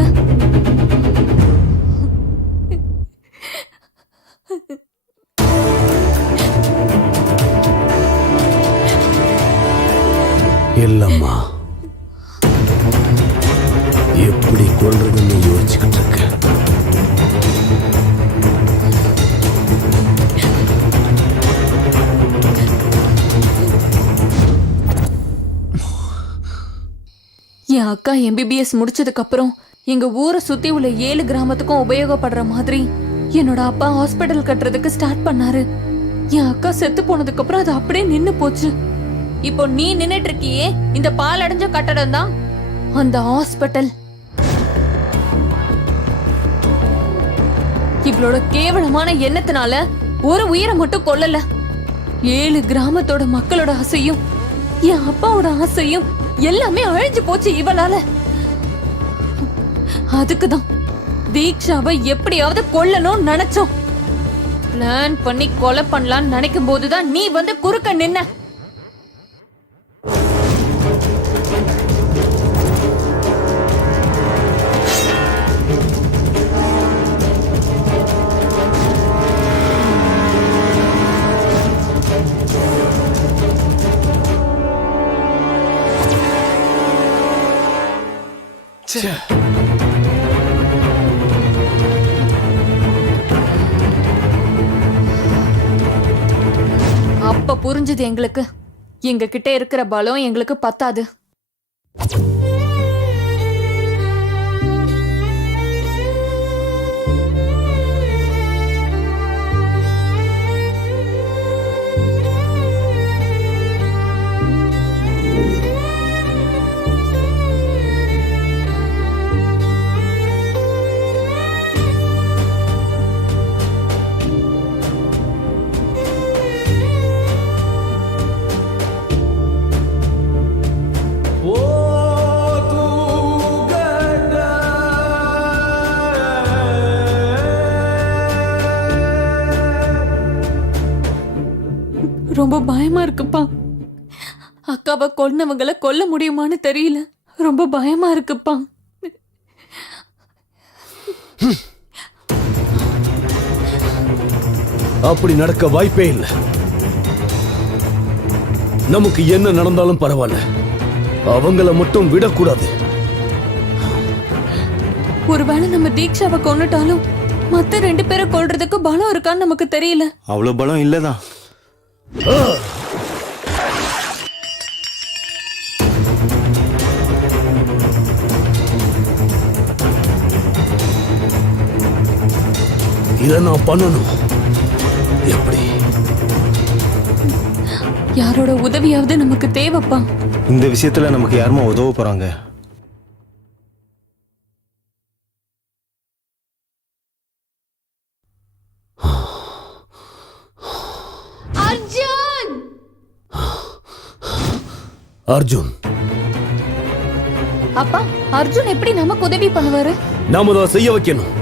இல்லம்மா, எப்படி கொள்றதுன்னு யோசிச்சுக்கிட்டு இருக்கேன். என் அக்கா எம்பிபிஎஸ் முடிச்சதுக்கு அப்புறம் எங்க ஊரை சுத்தி உள்ள 7 கிராமத்துக்கும் உபயோகப்படுற மாதிரி என்னோட அப்பா ஹாஸ்பிட்டல் கட்டுறதுக்கு ஸ்டார்ட் பண்ணாரு. என் அக்கா செத்து போனதுக்கு அப்புறம் அது அப்படியே நின்னு போச்சு. இப்போ நீ நின்னுட்டு இருக்கியே இந்த பாலடைஞ்ச கட்டடம் தான் அந்த ஹாஸ்பிட்டல். இவளோட கேவலமான எண்ணத்தினால ஒரு உயிரை மட்டும் கொல்லல, 7 கிராமத்தோட மக்களோட ஆசையும் என் அப்பாவோட ஆசையும் எல்லாமே அழிஞ்சு போச்சு இவளால. அதுக்குதான் தீக்ஷாவை எப்படியாவது கொல்லணும்னு நினைச்சோம். பிளான் பண்ணி கொலை பண்ணலாம்னு நினைக்கும் போதுதான் நீ வந்து குறுக்க நின்ன. அப்ப புரிஞ்சது எங்களுக்கு, எங்க கிட்ட இருக்கிற பலம் எங்களுக்கு பத்தாது. ரொம்ப பயமா இருக்குப்பா. அக்காவை கொன்னவங்களை கொல்ல முடியுமான்னு தெரியல. ரொம்ப பயமா இருக்குப்பா. அப்படி நடக்க வாய்ப்பே இல்லை. நமக்கு என்ன நடந்தாலும் பரவாயில்ல, அவங்கள மட்டும் விடக்கூடாது. ஒருவேளை நம்ம தீக்ஷாவை கொன்னுட்டாலும் மத்த 2 பேரை கொல்றதுக்கு பலம் இருக்கான்னு நமக்கு தெரியல. அவ்வளவு பலம் இல்லதான். இதை நான் பண்ணணும். எப்படி? யாரோட உதவியாவது நமக்கு தேவைப்பா. இந்த விஷயத்துல நமக்கு யாருமா உதவ போறாங்க? அர்ஜுன்! அர்ஜுன் அப்பா, அர்ஜுன் எப்படி நமக்கு உதவி பண்ணுவாரு? நாம தான் செய்ய வைக்கணும்.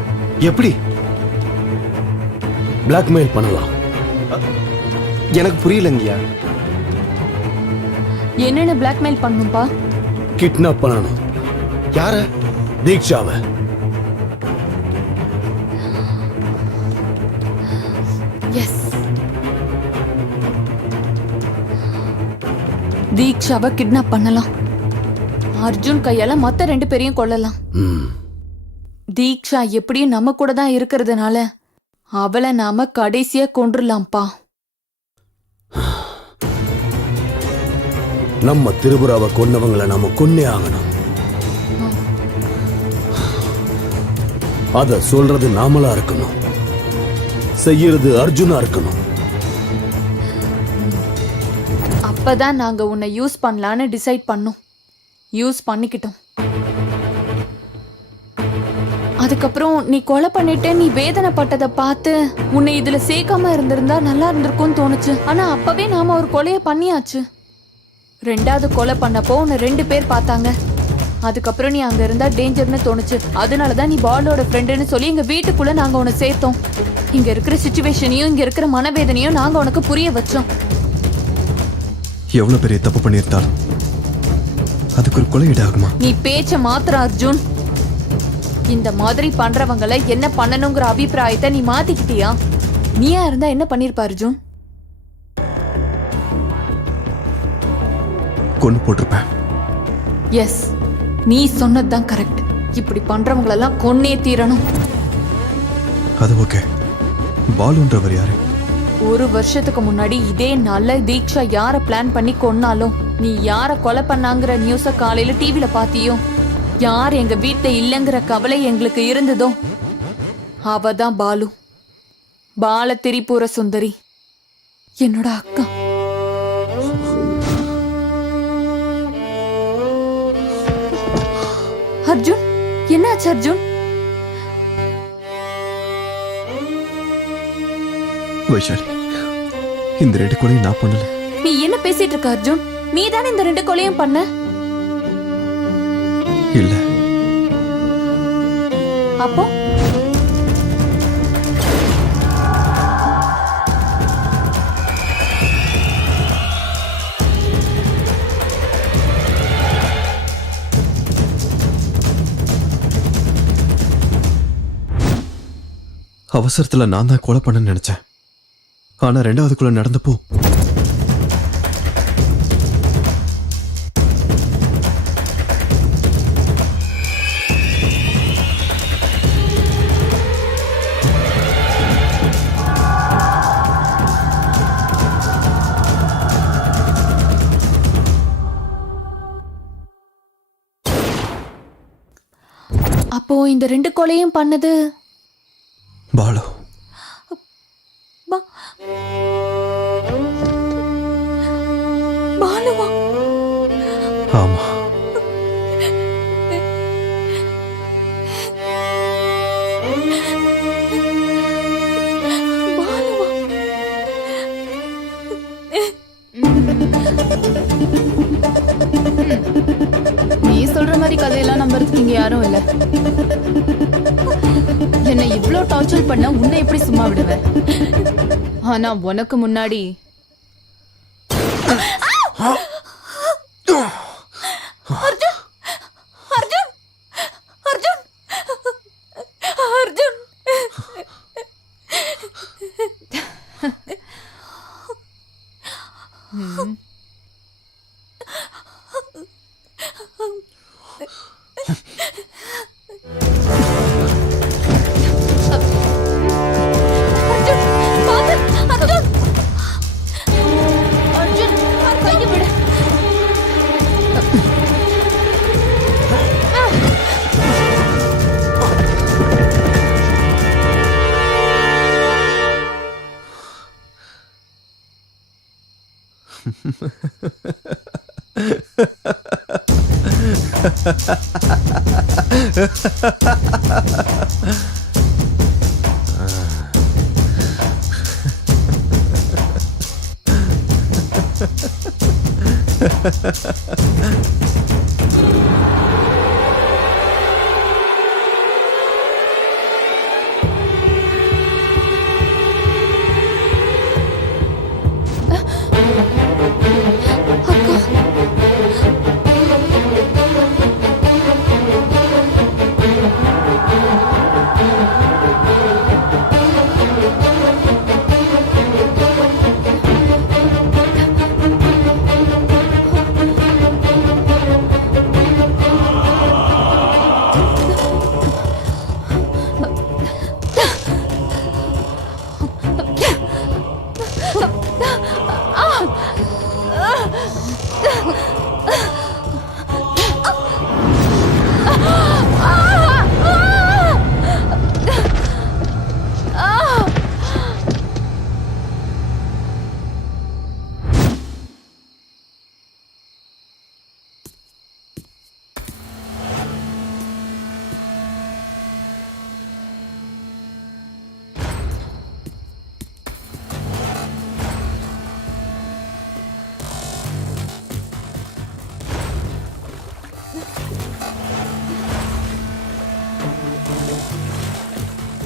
எப்படி? பிளாக்மெயில் பண்ணலாம். எனக்கு புரியலங்கய்யா. என்னென்ன பிளாக்மெயில் பண்ணும்பா? கிட்னாப் பண்ணணும். யார? தீக்ஷாவை. எஸ், தீக்ஷாவை கிட்னாப் பண்ணலாம். அர்ஜுன் கையால மத்த 2 பேரையும் கொல்லலாம். தீக்ஷா எப்படியும் நம்ம கூட தான் இருக்கிறதுனால அவளை நாம கடைசியா கொன்றுலாம்ப்பா. நம்ம திரிபுராவை கொன்னவங்களை நாம கொன்னே ஆகணும். அத சொல்றது நாமளா இருக்கணும், செய்யறது அர்ஜுனா இருக்கணும். அப்பதான் நாங்க உன்னை யூஸ் பண்ணலான்னு டிசைட் பண்ணோம். யூஸ் பண்ணிக்கிட்டோம். அதுக்கப்புறம் நீ கொலை பண்ணிட்டு நீ வேதனைப்பட்டதை பார்த்து உன்னை இதுல சேர்க்காம இருந்திருந்தா நல்லா இருந்திருக்கும்னு தோணுச்சு. ஆனா அப்பவே நாம ஒரு கொலைய பண்ணியாச்சு. 2வது கொலை பண்ணப்போ உன்னை 2 பேர் பார்த்தாங்க. அதுக்கப்புறம் நீ அங்க இருந்தா டேஞ்சர்னு தோணுச்சு. அதனாலதான் நீ பாலோட ஃப்ரெண்டுன்னு சொல்லி எங்க வீட்டுக்குள்ள நாங்க உன்னை சேர்த்தோம். இங்க இருக்கிற சிச்சுவேஷனையும் இங்க இருக்கிற மனவேதனையும் நாங்க உனக்கு புரிய வச்சோம். எவ்வளவு பெரிய தப்பு பண்ணியிருந்தாலும் அதுக்கு ஒரு கொலையீடு ஆகுமா? நீ பேச்ச மாத்திர அர்ஜுன். இந்த மாதிரி பண்றவங்களை என்ன பண்ணணுங்கிற அபிப்பிராயத்தை நீ மாத்திக்கிட்டியா? நீயா இருந்தா என்ன பண்ணிருப்ப அர்ஜுன்? கொண்டு போட்டிருப்பேன். எஸ், நீ சொன்னதுதான் கரெக்ட். இப்படி பண்றவங்களெல்லாம் கொன்னே தீரணும். அது ஓகே. பாலுன்றவர் யாரு? 1 வருஷத்துக்கு முன்னாடி இதே நாள்ல தீக்ஷா யார பிளான் பண்ணி கொன்னாலும் நீ யார கொலை பண்ணாங்கிற நியூஸ காலையில டிவில பாத்தியோ, யார் எங்க வீட்டுல இல்லங்கிற கவலை எங்களுக்கு இருந்ததோ அவதான் பாலு. பால திரிபுர சுந்தரி, என்னோட அக்கா. அர்ஜுன், என்னாச்சு அர்ஜுன்? வைஷாலி, இந்த 2 கொலையும் நான் பண்ணல. நீ என்ன பேசிட்டு இருக்க அர்ஜுன்? நீ தானே இந்த 2 கொலையும் பண்ண? இல்ல. அப்போ அவசரத்துல நான் தான் கொலை பண்ண நினைச்சேன். ஆனா 2வது கொலை நடந்தப்போ அப்போ இந்த 2 கொலையும் பண்ணது பாலு. பாலுவா? ஆமா. பாலுவா? நீ சொல்ற மாதிரி கதையெல்லாம் நம்புறதுக்கு இங்க யாரும் இல்ல. என்னை இவ்ளோ டார்ச்சர் பண்ண உன்னை எப்படி சும்மா விடுவேன்? ஆனா உனக்கு முன்னாடி அர்ஜுன், அர்ஜுன், அர்ஜுன், அர்ஜுன். அர்ஜுன், பாத்து, அர்ஜுன். அர்ஜுன், கையை விடு.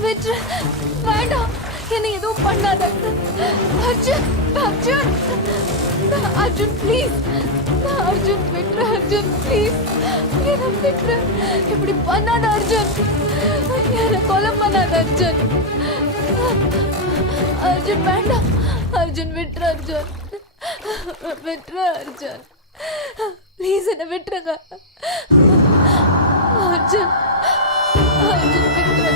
விட்ரு, வேண்டாம், என்னை எதுவும் பண்ணாத. அர்ஜுன், அர்ஜுன், அர்ஜுன் ப்ளீஸ், அர்ஜுன் விட்ரு, அர்ஜுன் ப்ளீஸ், என்ன விட்ரு, இப்படி பண்ணாத அர்ஜுன், என்ன கொலை பண்ணாத அர்ஜுன், அர்ஜுன் வேண்டாம், அர்ஜுன் விட்ரு, அர்ஜுன் விட்ரு, அர்ஜுன் ப்ளீஸ் என்ன விட்டுருங்க அர்ஜுன், அர்ஜுன் விட்ரு.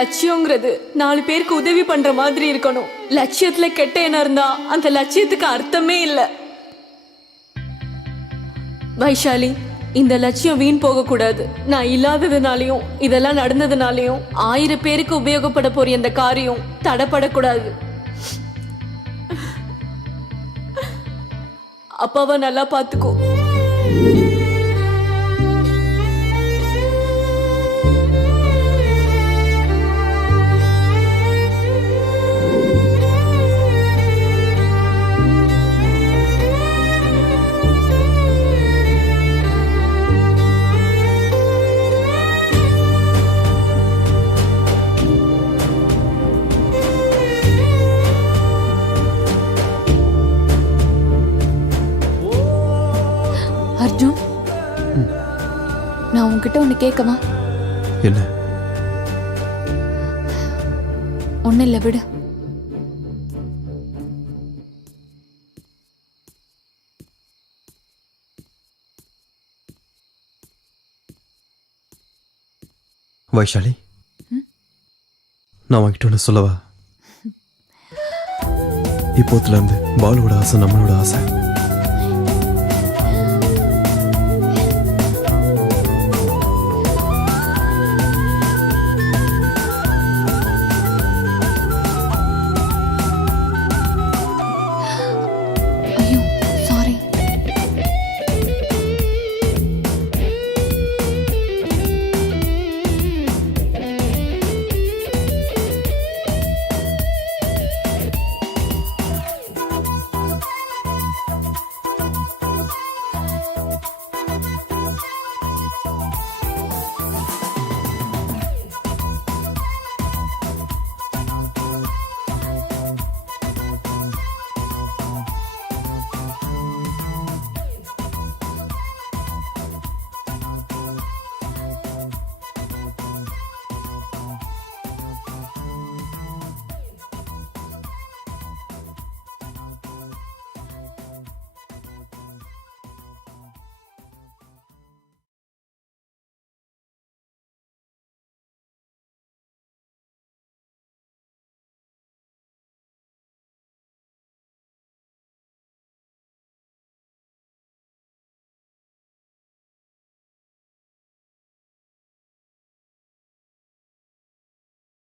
லட்சியங்கிறது 4 பேருக்கு உதவி பண்ற மாதிரி இருக்கணும். லட்சியத்துல கெட்ட எண்ணம் இருந்தா அந்த லட்சியத்துக்கு அர்த்தமே இல்லை. வைஷாலி, இந்த லட்சியம் வீண் போக கூடாது. நான் இல்லாததுனாலையும் இதெல்லாம் நடந்ததுனாலையும் 1000 பேருக்கு உபயோகப்பட போற இந்த காரியம் தடைப்படக்கூடாது. அப்பாவை நல்லா பாத்துக்கோ. அர்ஜுன், நான் உன்கிட்ட ஒண்ணு கேட்கவா? என்ன? ஒண்ணு இல்ல, விடு. வைஷாலி, நான் உன்கிட்ட ஒன்று சொல்லவா? இப்போத்துல இருந்து பாலுவோட ஆசை நம்மளோட ஆசை.